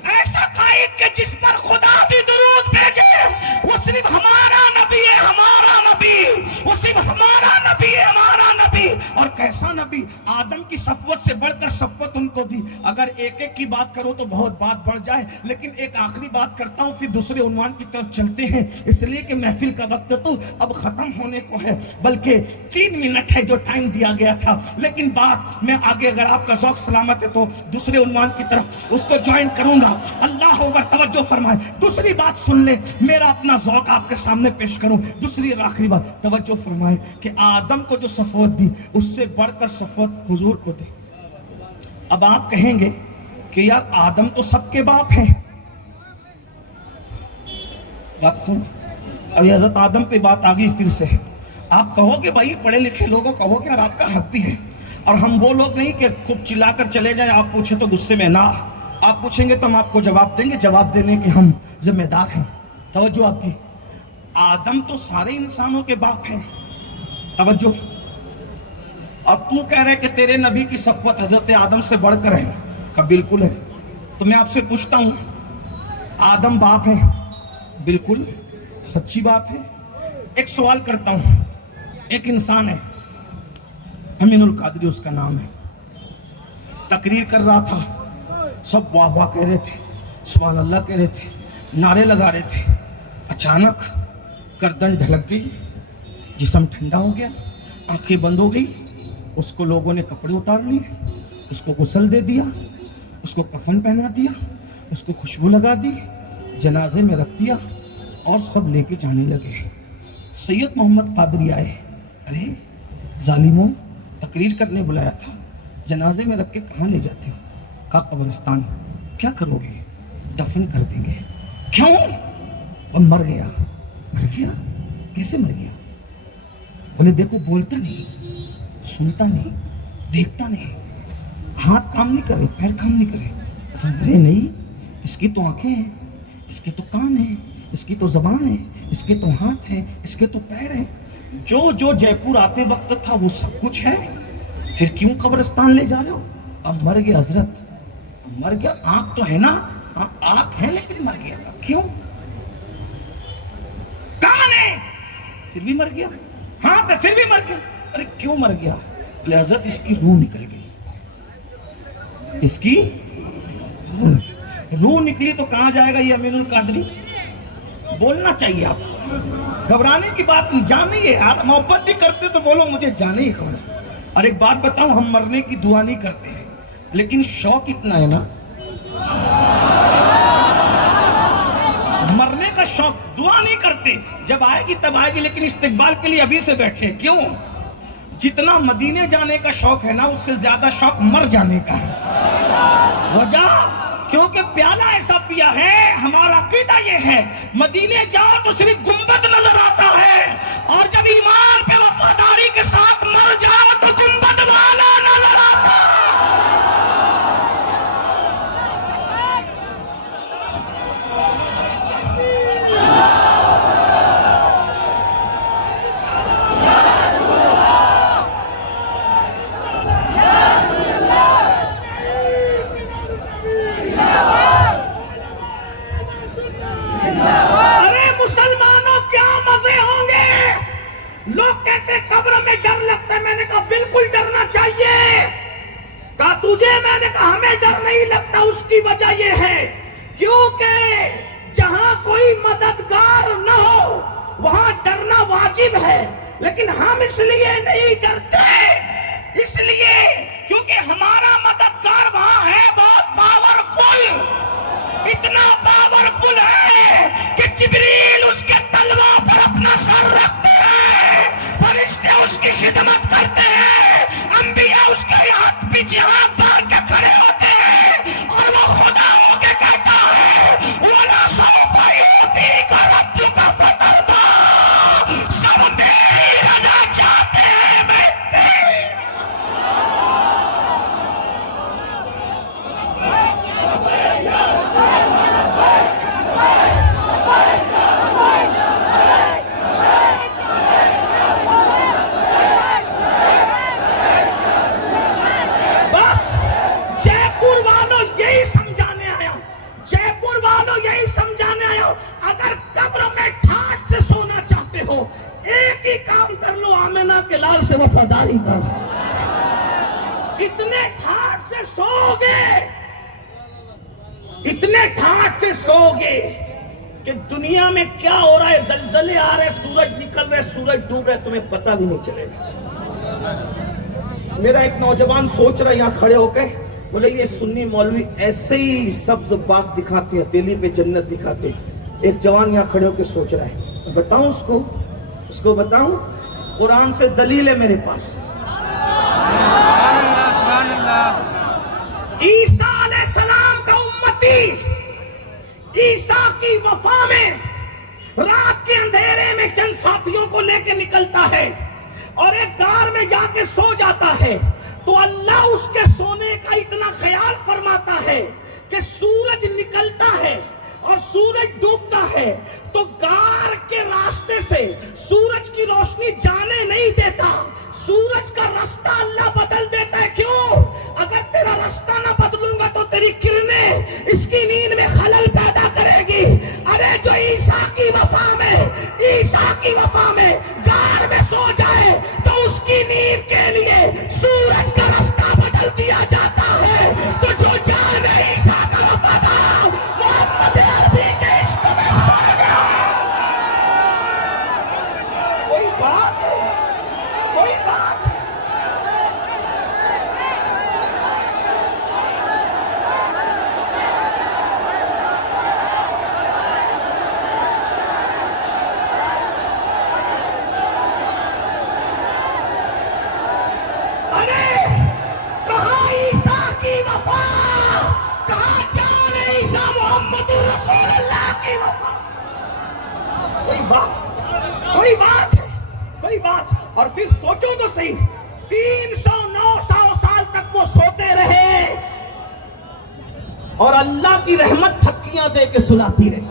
ایسا قائد کہ جس پر خدا بھی درود بھیجے؟ وہ صرف ہمارا نبی ہے، ہمارا نبی، وہ صرف ہمارا نبی ہے، ہمارا نبی۔ اور کیسا نبی؟ آدم کی صفوت سے بڑھ کر صفوت ان کو دی۔ اگر ایک ایک کی بات کرو تو بہت بات بڑھ جائے، لیکن ایک آخری بات کرتا ہوں، پھر دوسرے عنوان کی طرف چلتے ہیں، اس لیے کہ محفل کا وقت تو اب ختم ہونے کو ہے، بلکہ 3 منٹ ہے جو ٹائم دیا گیا تھا، لیکن بات میں آگے اگر آپ کا ذوق سلامت ہے تو دوسرے عنوان کی طرف اس کو جوائن کروں گا۔ اللہ اکبر، توجہ فرمائیں، دوسری بات سن لیں، میرا اپنا ذوق آپ کے سامنے پیش کروں۔ دوسری اور آخری بات توجہ فرمائیں کہ آدم کو جو صفوت دی اس سے بڑھ کر صفوت حضور کو دی۔ اب آپ کہیں گے کہ یار آدم تو سب کے باپ ہیں، بات سن، ابھی حضرت آدم پہ بات آ گئی پھر سے۔ آپ کہو کہ بھائی پڑھے لکھے لوگوں کہو کہ یار آپ کا حق بھی ہے، اور ہم وہ لوگ نہیں کہ خوب چلا کر چلے جائیں، آپ پوچھیں تو غصے میں نہ، آپ پوچھیں گے تو ہم آپ کو جواب دیں گے، جواب دینے کے ہم ذمہ دار ہیں۔ توجہ آپ کی، آدم تو سارے انسانوں کے باپ ہیں، توجہ۔ اب تو کہہ رہے کہ تیرے نبی کی صفوت حضرت آدم سے بڑھ کر ہے، کہ بالکل ہے۔ تو میں آپ سے پوچھتا ہوں، آدم باپ ہیں؟ بالکل سچی بات ہے۔ ایک سوال کرتا ہوں، ایک انسان ہے امین القادری اس کا نام ہے، تقریر کر رہا تھا، سب واہ واہ کہہ رہے تھے، سبحان اللہ کہہ رہے تھے، نعرے لگا رہے تھے، اچانک گردن ڈھلک گئی، جسم ٹھنڈا ہو گیا، آنکھیں بند ہو گئی، اس کو لوگوں نے کپڑے اتار لیے، اس کو غسل دے دیا، اس کو کفن پہنا دیا، اس کو خوشبو لگا دی، جنازے میں رکھ دیا، اور سب لے کے جانے لگے۔ سید محمد قادری آئے، ارے ظالموں، تقریر کرنے بلایا تھا، جنازے میں رکھ کے کہاں لے جاتے ہو؟ کہا قبرستان۔ کیا کرو گے؟ دفن کر دیں گے۔ کیوں؟ وہ مر گیا۔ مر گیا؟ کیسے مر گیا؟ بولے دیکھو، بولتا نہیں، سنتا نہیں، دیکھتا نہیں، ہاتھ کام نہیں کرے، پیر کام نہیں کرے۔ ارے نہیں، اس کی تو آنکھیں ہیں، اس کے تو کان ہیں، اس کی تو زبان ہے، اس کے تو ہاتھ ہیں، اس کے تو پیر ہیں، جو جو جے پور آتے وقت تھا وہ سب کچھ ہے، پھر کیوں قبرستان لے جا رہے ہو؟ اب مر گیا حضرت، مر گیا۔ آنکھ تو ہے نا، آنکھ ہے لیکن مر گیا۔ کیوں؟ کان ہے پھر بھی مر گیا، ہاتھ ہے پھر بھی مر گیا۔ ارے کیوں مر گیا؟ بولے حضرت اس کی روح نکل گئی، اس کی روح نکلی تو کہاں جائے گا یہ امین القادری؟ بولنا چاہیے آپ کو، گھبرانے کی بات نہیں، جانے ہے یار، محبت نہیں کرتے تو بولو مجھے جانے ہی خبر۔ اور ایک بات بتاؤں، ہم مرنے کی دعا نہیں کرتے ہیں، لیکن شوق اتنا ہے نا، مرنے کا شوق، دعا نہیں کرتے، جب آئے گی تب آئے گی، لیکن استقبال کے لیے ابھی سے بیٹھے۔ کیوں؟ جتنا مدینے جانے کا شوق ہے نا، اس سے زیادہ شوق مر جانے کا ہے۔ وجہ کیونکہ پیالہ ایسا پیا ہے، ہمارا عقیدہ یہ ہے مدینے جاؤ تو صرف گنبد نظر آتا ہے، اور جب ایمان پہ وفاداری کے ساتھ مر جاؤ تو گنبد والا نظر آتا ہے۔ لوگ کہتے قبر میں ڈر لگتا ہے، میں نے کہا بالکل ڈرنا چاہیے۔ کہا تجھے؟ میں نے کہا ہمیں ڈر نہیں لگتا، اس کی وجہ یہ ہے کیونکہ جہاں کوئی مددگار نہ ہو وہاں ڈرنا واجب ہے، لیکن ہم اس لیے نہیں ڈرتے، اس لیے کیونکہ ہمارا مددگار وہاں ہے بہت پاورفل، اتنا پاورفل ہے کہ جبریل اس کے تلوار پر اپنا سر رکھتے ہیں، فرشتے اس کی خدمت کرتے ہیں، انبیاء اس کے ہاتھ پیچھے ہاتھ باندھ کے کھڑے ہوتے ہیں، اور وہ خدا ہو کے کہتا ہے وَلَا سَوْفَ يُعْطِيكَ رَبُّكَ فَتَرْضَىٰ، سب میری رضا چاہتے ہیں، میں تیری۔ بس جے پور والوں یہی سمجھانے آیا ہوں، جے پور والوں یہی سمجھانے آیا ہوں، اگر قبر میں ٹھاٹ سے سونا چاہتے ہو ایک ہی کام کر لو، آمنہ کے لال سے وفاداری کرو۔ اتنے ٹھاٹ سے سو گے، اتنے ٹھاٹ سے سو گے کہ دنیا میں کیا ہو رہا ہے، زلزلے آ رہے، سورج نکل رہے، سورج ڈوب رہے، تمہیں پتہ بھی نہیں چلے گا۔ میرا ایک نوجوان سوچ رہا ہے یہاں کھڑے ہو کے، بولے یہ سنی مولوی ایسے ہی سبز باغ دکھاتے ہیں، ہتھیلی پہ جنت دکھاتے ہیں۔ ایک جوان یہاں کھڑے ہو کے سوچ رہا ہے، بتاؤں اس کو بتاؤں، قرآن سے دلیل ہے میرے پاس۔ عیسیٰ علیہ السلام کا امتی عیسیٰ کی وفا میں رات کے اندھیرے میں چند ساتھیوں کو لے کے نکلتا ہے اور ایک غار میں جا کے سو جاتا ہے، تو اللہ اس کے سونے کا اتنا خیال فرماتا ہے کہ سورج نکلتا ہے اور سورج ڈوبتا ہے تو غار کے راستے سے سورج کی روشنی جانے نہیں دیتا، سورج کا راستہ اللہ بدل دیتا ہے۔ کیوں؟ اگر تیرا راستہ نہ بدلوں گا تو تیری کرنیں اس کی نیند میں خلل پیدا کرے گی۔ ارے جو عیسیٰ کی وفا میں غار میں سو جائے تو اس کی نیند کے لیے سورج کا راستہ بدل دیا جاتا ہے۔ تو جو جانے عیسیٰ کا وفادار محمد عربی کے عشق میں سو گیا، کوئی بات ہے، کوئی بات ہے۔ کوئی بات۔ اور پھر سوچو تو صحیح، 309 سال تک وہ سوتے رہے اور اللہ کی رحمت تھپکیاں دے کے سلاتی رہی۔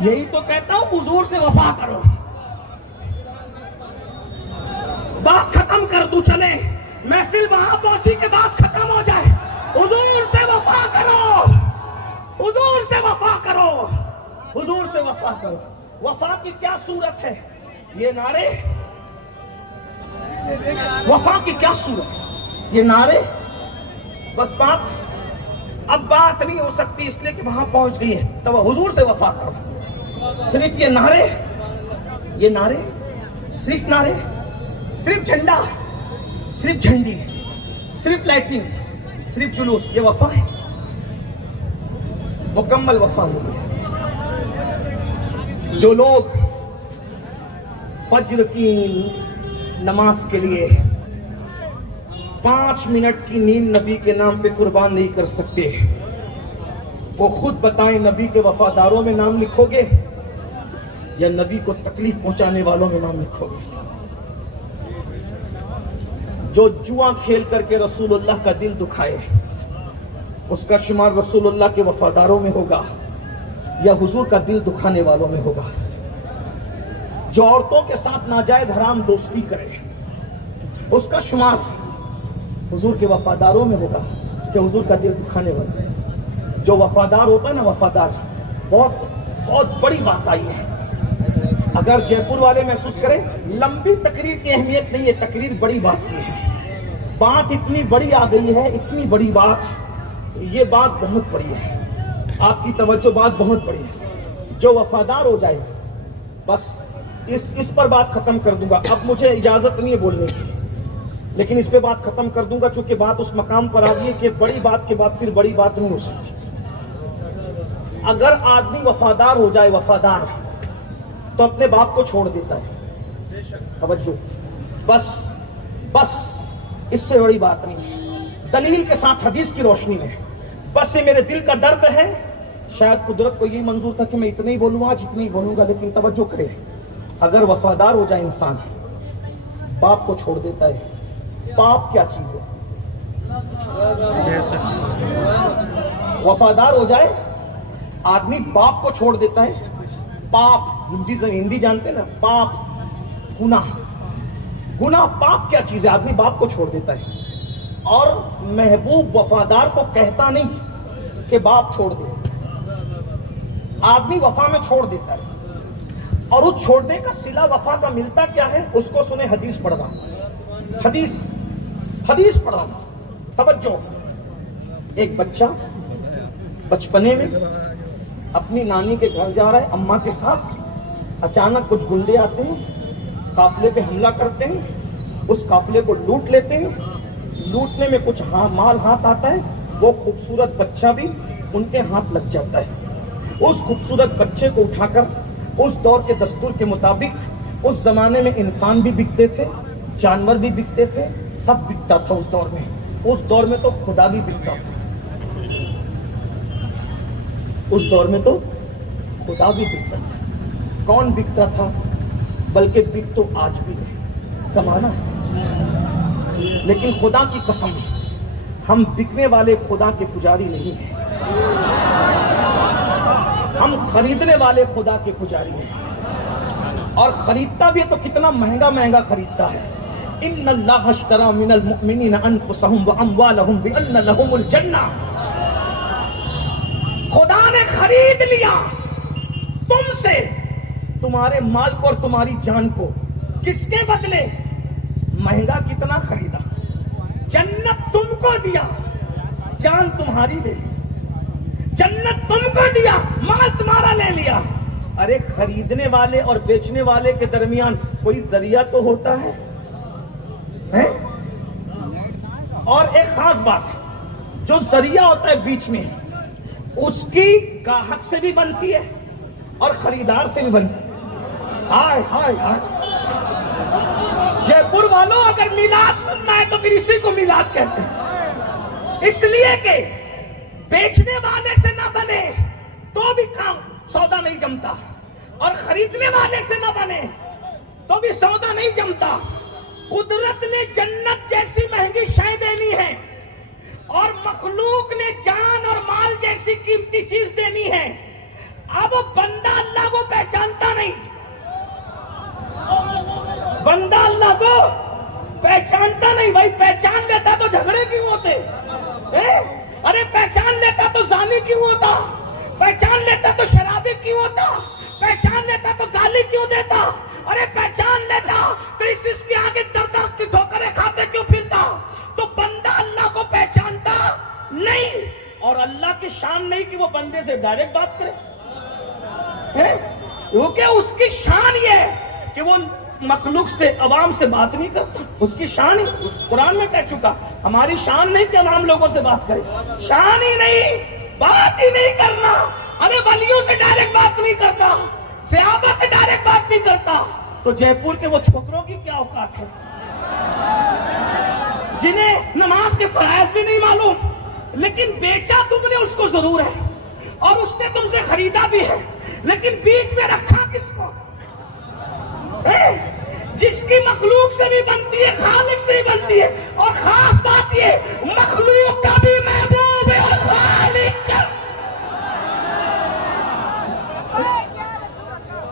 یہی تو کہتا ہوں حضور سے وفا کرو۔ بات ختم کر دوں، چلے محفل وہاں پہنچی کہ بات ختم ہو جائے۔ حضور سے وفا کرو، حضور سے وفا کرو، حضور سے وفا کرو۔ وفا کی کیا صورت ہے؟ یہ نعرے، وفا کی کیا صورت؟ یہ نعرے، بس اب بات نہیں ہو سکتی اس لیے کہ وہاں پہنچ گئی ہے، تو حضور سے وفا کرو۔ صرف یہ نعرے، صرف نعرے، صرف جھنڈا، صرف جھنڈی، صرف لائٹنگ، صرف جلوس، یہ وفا ہے؟ مکمل وفا نہیں ہے۔ جو لوگ فجر کی نماز کے لیے 5 منٹ کی نیند نبی کے نام پہ قربان نہیں کر سکتے، وہ خود بتائیں نبی کے وفاداروں میں نام لکھو گے یا نبی کو تکلیف پہنچانے والوں میں نام لکھو گے؟ جو جوا کھیل کر کے رسول اللہ کا دل دکھائے اس کا شمار رسول اللہ کے وفاداروں میں ہوگا یا حضور کا دل دکھانے والوں میں ہوگا؟ جو عورتوں کے ساتھ ناجائز حرام دوستی کرے اس کا شمار حضور کے وفاداروں میں ہوگا کہ حضور کا دل دکھانے والا؟ جو وفادار ہوتا ہے نا، وفادار، بہت بڑی بات آئی ہے۔ اگر جے پور والے محسوس کریں لمبی تقریر کی اہمیت نہیں ہے، تقریر بڑی بات کی ہے، بات اتنی بڑی آ گئی ہے، اتنی بڑی بات، یہ بات بہت بڑی ہے، آپ کی توجہ بات بہت بڑی ہے۔ جو وفادار ہو جائے، بس اس پر بات ختم کر دوں گا، اب مجھے اجازت نہیں ہے بولنے کی۔ لیکن اس پہ بات ختم کر دوں گا چونکہ بات اس مقام پر آ گئی ہے کہ بڑی بات کے بعد پھر بڑی بات نہیں ہو سکتی. اگر آدمی وفادار ہو جائے وفادار تو اپنے باپ کو چھوڑ دیتا ہے. توجہ, بس اس سے بڑی بات نہیں. دلیل کے ساتھ حدیث کی روشنی میں بس یہ میرے دل کا درد ہے. شاید قدرت کو یہی منظور تھا کہ میں اتنا ہی بولوں آج, اتنا ہی بولوں گا, لیکن توجہ کرے, اگر وفادار ہو جائے انسان باپ کو چھوڑ دیتا ہے. باپ کیا چیز ہے؟ وفادار ہو جائے آدمی باپ کو چھوڑ دیتا ہے. پاپ, ہندی جانتے ہیں نا, پاپ گناہ پاپ کیا چیز ہے؟ آدمی باپ کو چھوڑ دیتا ہے. اور محبوب وفادار کو کہتا نہیں کہ باپ چھوڑ دے, آدمی وفا میں چھوڑ دیتا ہے. اور اس چھوڑنے کا صلہ وفا کا ملتا کیا ہے اس کو سنے. حدیث پڑھنا, حدیث پڑھنا. توجہ, ایک بچہ بچپنے میں اپنی نانی کے گھر جا رہا ہے اماں کے ساتھ. اچانک کچھ گنڈے آتے ہیں, قافلے پہ حملہ کرتے ہیں, اس قافلے کو لوٹ لیتے ہیں. لوٹنے میں کچھ مال ہاتھ آتا ہے, وہ خوبصورت بچہ بھی ان کے ہاتھ لگ جاتا ہے. اس خوبصورت بچے کو اٹھا کر اس دور کے دستور کے مطابق, اس زمانے میں انسان بھی بکتے تھے, جانور بھی بکتے تھے, سب بکتا تھا اس دور میں. اس دور میں تو خدا بھی بکتا تھا. اس دور میں تو خدا بھی بکتا تھا. کون بکتا تھا؟ بلکہ بک تو آج بھی ہے زمانہ. لیکن خدا کی قسم ہم بکنے والے خدا کے پجاری نہیں ہیں, ہم خریدنے والے خدا کے پجاری ہیں. اور خریدتا بھی تو کتنا مہنگا خریدتا ہے. ان اللہ اشتری من المؤمنین انفسهم واموالهم بان لهم الجنہ. خدا نے خرید لیا تم سے تمہارے مال کو اور تمہاری جان کو. کس کے بدلے؟ مہنگا کتنا خریدا, جنت تم کو دیا, جان تمہاری لے لی. جنت تم کو دیا, مال تمہارا لے لیا. ارے خریدنے والے اور بیچنے والے کے درمیان کوئی ذریعہ تو ہوتا ہے. اور ایک خاص بات, جو ذریعہ ہوتا ہے بیچ میں, اس کی گاہک سے بھی بنتی ہے اور خریدار سے بھی بنتی ہے. ہائے ہائے ہائے, جے پور والوں اگر میلاد سننا ہے تو پھر اسی کو میلاد کہتے ہیں. اس لیے کہ بیچنے والے سے نہ بنے تو بھی کام سودا نہیں جمتا, اور خریدنے والے سے نہ بنے تو بھی سودا نہیں جمتا. قدرت نے جنت جیسی مہنگی شے دینی ہے اور مخلوق نے جان اور مال جیسی قیمتی چیز دینی ہے. اب بندہ اللہ کو پہچانتا نہیں, بندہ اللہ کو پہچانتا نہیں. بھائی پہچان لیتا تو جھگڑے کیوں ہوتے؟ ارے پہچان لیتا تو زانی کیوں ہوتا؟ پہچان لیتا تو شرابی کیوں ہوتا؟ پہچان لیتا تو گالی کیوں دیتا؟ ارے پہچان لیتا تو اس کے آگے در کی ٹھوکریں کھاتے کیوں پھرتا؟ تو بندہ اللہ کو پہچانتا نہیں, اور اللہ کی شان نہیں کہ وہ بندے سے ڈائریکٹ بات کرے. کیونکہ اس کی شان یہ ہے کہ وہ مخلوق سے عوام سے بات نہیں کرتا. اس کی شان ہی, قرآن میں کہہ چکا, ہماری شان نہیں کہ عوام لوگوں سے بات کرے. شان ہی نہیں, بات ہی نہیں کرنا. ارے ولیوں سے ڈائریکٹ بات نہیں کرتا, صحابہ سے ڈائریکٹ بات نہیں کرتا. تو جے پور کے وہ چھوکروں کی کیا اوقات ہے جنہیں نماز کے فرائض بھی نہیں معلوم, لیکن بیچا تم نے اس کو ضرور ہے, اور اس نے تم سے خریدا بھی ہے, لیکن بیچ میں رکھا کس کو؟ جس کی مخلوق سے بھی بنتی ہے, خالق سے بھی بنتی ہے. اور خاص بات یہ, مخلوق کا بھی محبوب ہے اور خالق کا.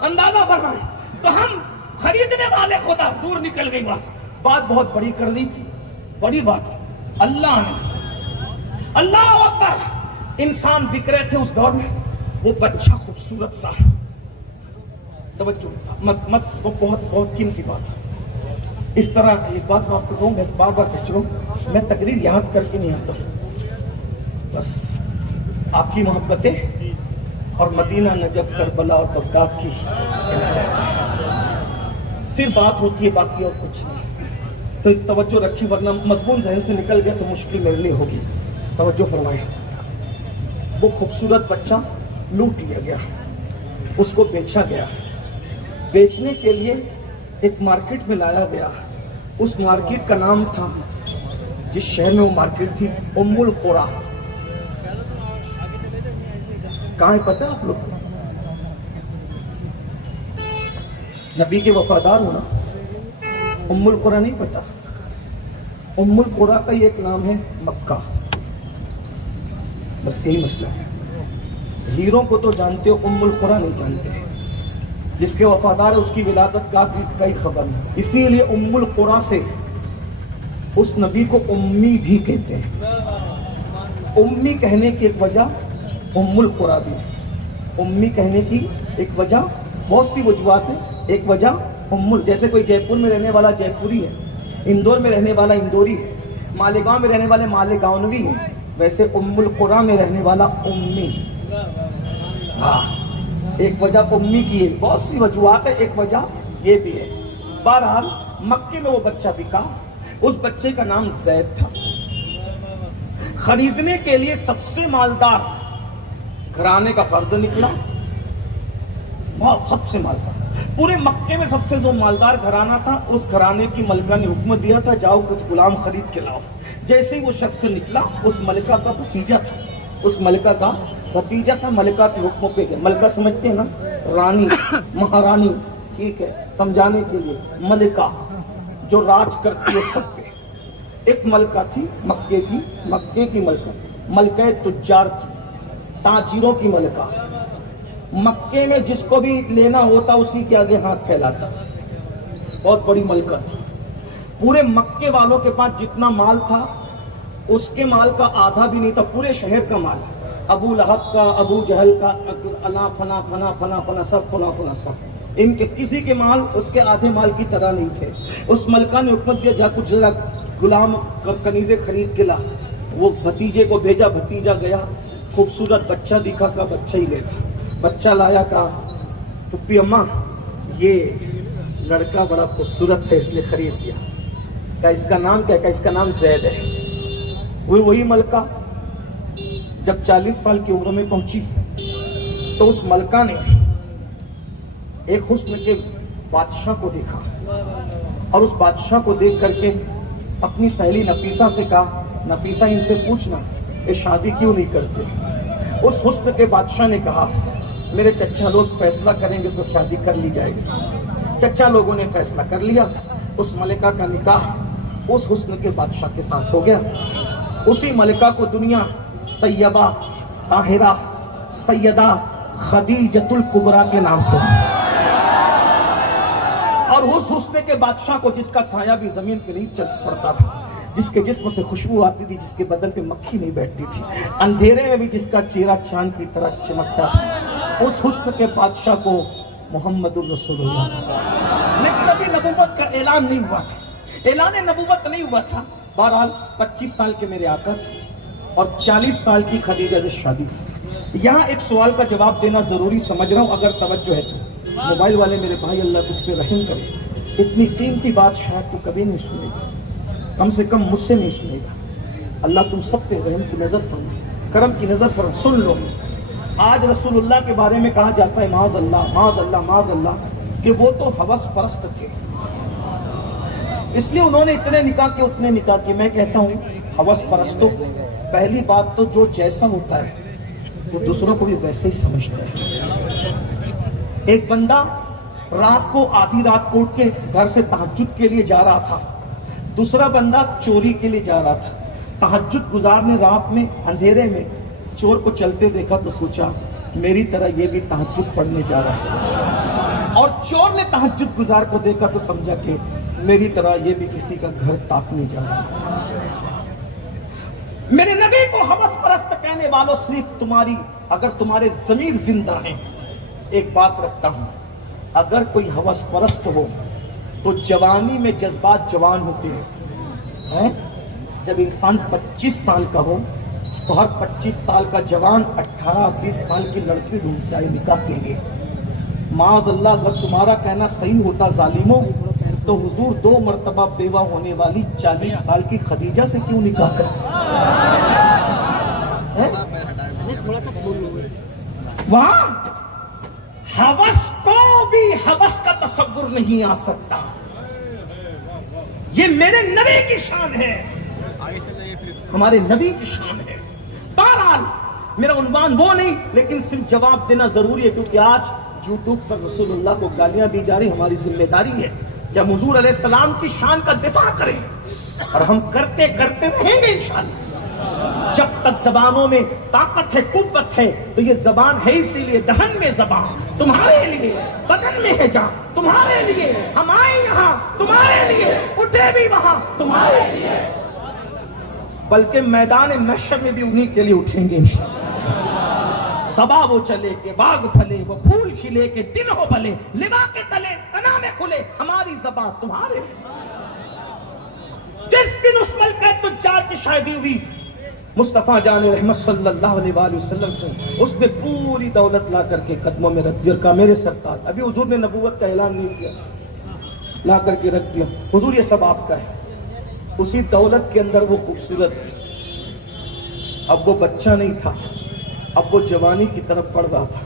اندازہ فرمائیں. تو ہم خریدنے والے خدا, دور نکل گئی بات بہت بڑی کر دی تھی, بڑی بات. اللہ نے, اللہ اکبر, انسان بک رہے تھے اس دور میں. وہ بچہ خوبصورت سا, توجہ مت وہ بہت قیمتی بات. اس طرح ایک بات میں آپ کو کہوں, میں بار بار کہہ چکا ہوں, میں تقریر یاد کر کے نہیں آتا ہوں, بس آپ کی محبتیں اور مدینہ, نجف, کربلا اور بغداد کی پھر بات ہوتی ہے, باقی اور کچھ نہیں. تو توجہ رکھی ورنہ مضمون ذہن سے نکل گیا تو مشکل میرے لیے ہوگی. توجہ فرمائیں. وہ خوبصورت بچہ لوٹ لیا گیا, اس کو بیچا گیا. بیچنے کے لیے ایک مارکیٹ میں لایا گیا. اس مارکیٹ کا نام تھا, جس شہر میں وہ مارکیٹ تھی, ام القریٰ. کہاں ہے پتہ آپ لوگ؟ نبی کے وفادار ہونا. ام القریٰ نہیں پتا؟ ام القریٰ کا ایک نام ہے مکہ. بس یہی مسئلہ ہے. ہیروں کو تو جانتے ہو, ام القریٰ نہیں جانتے. جس کے وفادار ہے اس کی ولادت کا کئی خبر نہیں. اسی لیے ام القریٰ سے اس نبی کو امی بھی کہتے ہیں. امی کہنے کی ایک وجہ ام القریٰ بھی ہے. امی کہنے کی ایک وجہ, بہت سی وجوہات ہیں. ایک وجہ جیسے کوئی جے پور میں رہنے والا جے پوری ہے, اندور میں رہنے والا اندوری ہے, مالیگاؤں میں رہنے والے مالیگاؤنوی ہیں, ویسے ام القریٰ میں رہنے والا امی. ایک وجہ امی کی ہے, بہت سی وجوہات ہے, ایک وجہ یہ بھی ہے. بہرحال مکے میں وہ بچہ بکا. اس بچے کا نام زید تھا. خریدنے کے لیے سب سے مالدار گھرانے کا فرد نکلا. سب سے مالدار پورے مکے میں سب سے جو مالدار گھرانہ تھا, اس گھرانے کی ملکہ نے حکم دیا تھا, جاؤ کچھ غلام خرید کے لاؤ. جیسے ہی وہ شخص نکلا, اس ملکہ کا بھتیجا تھا. اس ملکہ کا بھتیجا تھا. ملکہ کے حکموں پہ گیا. ملکہ سمجھتے ہیں نا, رانی, مہارانی, ٹھیک ہے, سمجھانے کے لیے ملکہ جو راج کرتی ہے سب پہ. ایک ملکہ تھی مکے کی ملکہ, ملکہ تجار تھی, تاجروں کی ملکہ. مکے میں جس کو بھی لینا ہوتا اسی کے آگے ہاتھ پھیلاتا. بہت بڑی ملکہ تھی. پورے مکے والوں کے پاس جتنا مال تھا, اس کے مال کا آدھا بھی نہیں تھا. پورے شہر کا مال, ابو لہب کا, ابو جہل کا, اللہ فنا فنا فنا فنا سب فنا فنا سب, ان کے کسی کے مال اس کے آدھے مال کی طرح نہیں تھے. اس ملکہ نے حکم دیا, جا کچھ ذرا غلام کنیزیں خرید کے لا. وہ بھتیجے کو بھیجا. بھتیجا گیا, خوبصورت بچہ دکھا, کا بچہ ہی لے گا. بچہ لایا, کہا پپی اماں یہ لڑکا بڑا خوبصورت ہے, اس نے خرید دیا. کہا اس کا نام کیا ہے؟ کہا اس کا نام زید ہے. وہی ملکہ جب 40 سال کی عمر میں پہنچی تو اس ملکہ نے ایک حسن کے بادشاہ کو دیکھا, اور اس بادشاہ کو دیکھ کر کے اپنی سہیلی نفیسہ سے کہا, نفیسہ ان سے پوچھنا یہ شادی کیوں نہیں کرتے. اس حسن کے بادشاہ نے کہا, میرے چچا لوگ فیصلہ کریں گے تو شادی کر لی جائے گی. چچا لوگوں نے فیصلہ کر لیا. اس ملکہ کا نکاح اس حسن کے بادشاہ کے ساتھ ہو گیا. اسی ملکہ کو دنیا طیبہ, طاہرہ, سیدہ خدیجۃ الکبریٰ کے نام سے, اور اس حسن کے بادشاہ کو جس کا سایہ بھی زمین پہ نہیں چل پڑتا تھا, جس کے جسم سے خوشبو آتی تھی, جس کے بدن پہ مکھی نہیں بیٹھتی تھی, اندھیرے میں بھی جس کا چہرہ چاند کی طرح چمکتا تھا, اس حسن کے بادشاہ کو محمد الرسول اللہ. لیکن ابھی نبوت کا اعلان نہیں ہوا تھا, اعلان نبوت نہیں ہوا تھا. بہرحال 25 سال کے میرے آقا اور 40 سال کی خدیجہ سے شادی. یہاں ایک سوال کا جواب دینا ضروری سمجھ رہا ہوں, اگر توجہ ہے تو. موبائل والے میرے بھائی, اللہ تجھ پہ رحم کرے. اتنی قیمتی بات شاید تو کبھی نہیں سنے گا, کم سے کم مجھ سے نہیں سنے گا. اللہ تم سب پہ رحم کی نظر فرمائے, کرم کی نظر فرمائے. سن لو, آج رسول اللہ کے بارے میں کہا جاتا ہے معاذ اللہ معاذ اللہ معاذ اللہ کہ وہ تو ہوس پرست تھے, اس لیے انہوں نے اتنے نکاح کے اتنے نکاح کے. میں کہتا ہوں ہوس پرستوں, پہلی بات تو جو جیسا ہوتا ہے وہ دوسروں کو بھی ویسے ہی سمجھتا ہے. ایک بندہ رات کو آدھی رات کو اٹھ کے گھر سے تہجد کے لیے جا رہا تھا, دوسرا بندہ چوری کے لیے جا رہا تھا. تہجد گزار نے رات میں اندھیرے میں چور کو چلتے دیکھا تو سوچا میری طرح یہ بھی تہجد پڑھنے جا رہا ہے, اور چور نے تہجد گزار کو دیکھا تو سمجھا کہ میری طرح یہ بھی کسی کا گھر تاکنے جا رہا ہے. میرے نبی کو ہوس پرست کہنے والوں, صرف تمہاری اگر تمہارے ضمیر زندہ ہیں, ایک بات رکھتا ہوں, اگر کوئی ہوس پرست ہو تو جوانی میں جذبات جوان ہوتے ہیں. جب انسان 25 سال کا ہو تو ہر 25 سال کا جوان 18-20 سال کی لڑکی ڈھونڈتا ہے نکاح کے لیے. معاذ اللہ, اگر تمہارا کہنا صحیح ہوتا ظالموں, تو حضور 2 مرتبہ بیوہ ہونے والی 40 سال کی خدیجہ سے کیوں نکاح کریں؟ وہاں ہوس کو بھی ہوس کا تصور نہیں آ سکتا. یہ میرے نبی کی شان ہے, ہمارے نبی کی شان ہے. بہرحال میرا عنوان وہ نہیں, لیکن صرف جواب دینا ضروری ہے, کیونکہ آج یوٹیوب پر رسول اللہ کو گالیاں دی جا رہی. ہماری ذمہ داری ہے کہ ہم حضور علیہ السلام کی شان کا دفاع کریں, اور ہم کرتے رہیں گے انشاءاللہ. جب تک زبانوں میں طاقت ہے, قوت ہے, تو یہ زبان ہے اسی لیے دہن میں زبان تمہارے لیے, بدن میں ہے جان تمہارے لیے. ہم آئے یہاں تمہارے لیے, اٹھے بھی وہاں تمہارے لیے, بلکہ میدان محشر میں بھی انہی کے لیے اٹھیں گے انشاءاللہ. صبا وہ چلے کہ باغ پھلے, وہ پھول کھلے کہ دن ہو بھلے, لوا کے تلے سنا میں کھلے, ہماری زبان تمہارے. جس دن اس ملک تجار کی شاہدی ہوئی مصطفیٰ جان رحمت صلی اللہ علیہ وآلہ وسلم کو, اس نے پوری دولت لا کر کے قدموں میں رکھ دیا, اور کہا میرے سرکار, ابھی حضور نے نبوت کا اعلان نہیں کیا, لا کر کے رکھ دیا, حضور یہ سب آپ کا ہے. اسی دولت کے اندر وہ خوبصورت, اب وہ بچہ نہیں تھا, اب وہ جوانی کی طرف بڑھ رہا تھا.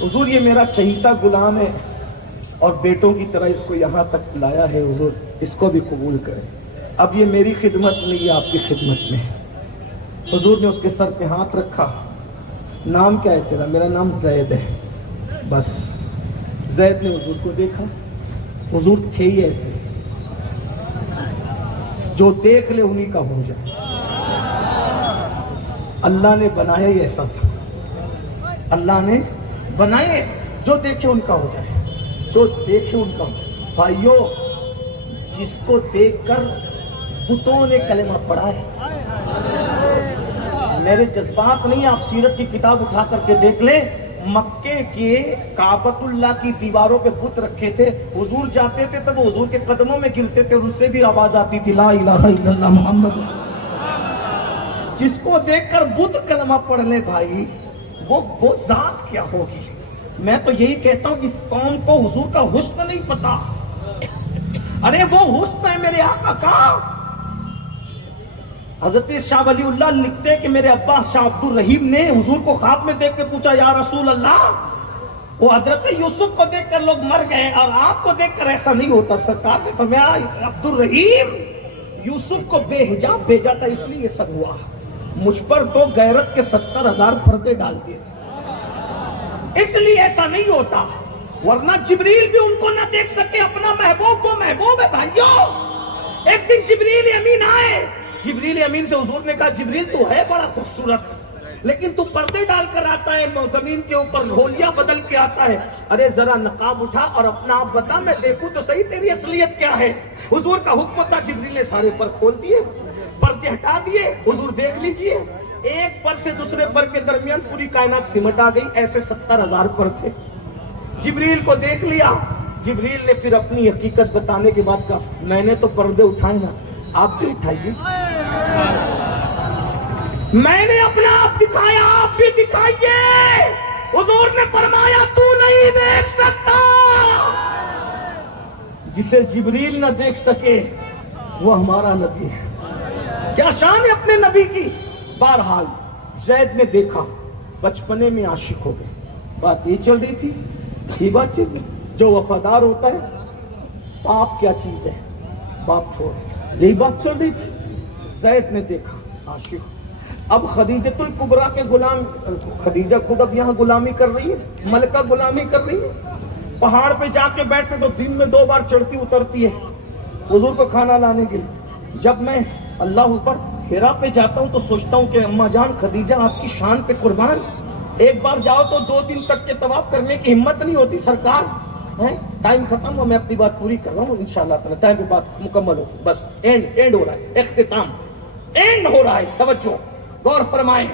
حضور یہ میرا چہیتا غلام ہے, اور بیٹوں کی طرح اس کو یہاں تک لایا ہے, حضور اس کو بھی قبول کریں. اب یہ میری خدمت نہیں ہے, آپ کی خدمت میں. حضور نے اس کے سر پہ ہاتھ رکھا, نام کیا ہے تیرا؟ میرا نام زید ہے. بس زید نے حضور کو دیکھا, حضور تھے ہی ایسے, جو دیکھ لے انہی کا ہو جائے. اللہ نے بنایا ہی ایسا تھا, اللہ نے بنایا ایسا, جو دیکھے ان کا ہو جائے, جو دیکھے ان کا ہو. بھائیو, جس کو دیکھ کر بتوں نے کلمہ پڑھا ہے, میرے جذبات نہیں, آپ سیرت کی کتاب اٹھا کر کے دیکھ لیں. مکے کے کعبۃ اللہ کی دیواروں پہ بت رکھے تھے, حضور جاتے تھے تو وہ حضور کے قدموں میں گرتے تھے, اور اس سے بھی آواز آتی تھی لا الہ الا اللہ محمد. جس کو دیکھ کر بت کلمہ پڑھ لے بھائی, وہ ذات کیا ہوگی. میں تو یہی کہتا ہوں, اس قوم کو حضور کا حسن نہیں پتا. ارے وہ حسن ہے میرے آقا کا. حضرت شاہ ولی اللہ لکھتے ہیں کہ میرے ابا شاہ عبد الرحیم نے حضور کو خواب میں دیکھ کے پوچھا, یا رسول اللہ, وہ حضرت یوسف کو دیکھ کر لوگ مر گئے, اور آپ کو دیکھ کر ایسا نہیں ہوتا. سرکار نے فرمایا, عبد الرحیم, یوسف کو بے حجاب بھیجا تھا, اس لیے یہ سب ہوا. مجھ پر تو غیرت کے 70,000 پردے ڈال دیے تھے, اس لیے ایسا نہیں ہوتا. ورنہ جبریل بھی ان کو نہ دیکھ سکے, اپنا محبوب وہ محبوب ہے بھائیو. ایک دن جبریل امین آئے, جبریل امین سے حضور نے کہا, جبریل تو ہے بڑا خوبصورت, لیکن تو پردے ڈال کر آتا ہے, زمین کے اوپر گھولیاں بدل کے آتا ہے. ارے ذرا نقاب اٹھا اور اپنا آپ بتا, میں دیکھوں تو صحیح تیری اصلیت کیا ہے. حضور کا حکم تھا, جبریل نے سارے پر کھول دیے, پردے ہٹا دیے. حضور دیکھ لیجئے, ایک پر سے دوسرے پر کے درمیان پوری کائنات سمٹ آ گئی. ایسے 70,000 پر تھے. جبریل کو دیکھ لیا. جبریل نے پھر اپنی حقیقت بتانے کے بعد کہا, میں نے تو پردے اٹھائے نا, آپ بھی اٹھائیے. میں نے اپنا آپ دکھایا, آپ بھی دکھائیے. حضور نے فرمایا, تو نہیں دیکھ سکتا جسے جبریل نہ دیکھ سکے, وہ ہمارا نبی ہے. کیا شان ہے اپنے نبی کی. بہرحال زید نے دیکھا, بچپنے میں عاشق ہو گئے. بات یہ چل رہی تھی, یہ بات چل رہی, جو وفادار ہوتا ہے, باپ کیا چیز ہے, باپ چھوڑ, یہی بات چل رہی تھی. زید نے دیکھا, عاشق. اب خدیجۃ الکبریٰ کے غلام, خدیجہ خود اب یہاں غلامی کر رہی ہے, ملکہ غلامی کر رہی ہے. پہاڑ پہ جا کے بیٹھتے تو دن میں 2 بار چڑھتی اترتی ہے حضور کو کھانا لانے کے لیے. جب میں اللہ اوپر ہیرا پہ جاتا ہوں تو سوچتا ہوں کہ اماں جان خدیجہ آپ کی شان پہ قربان, ایک بار جاؤ تو 2 دن تک کے طواف کرنے کی ہمت نہیں ہوتی. سرکار ٹائم ختم ہوا, میں اپنی بات پوری کر رہا ہوں انشاءاللہ تعالی, ٹائم پہ بات مکمل ہو, بس اینڈ ہو رہا ہے, اختتام اینڈ ہو رہا ہے. توجہ غور فرمائیں.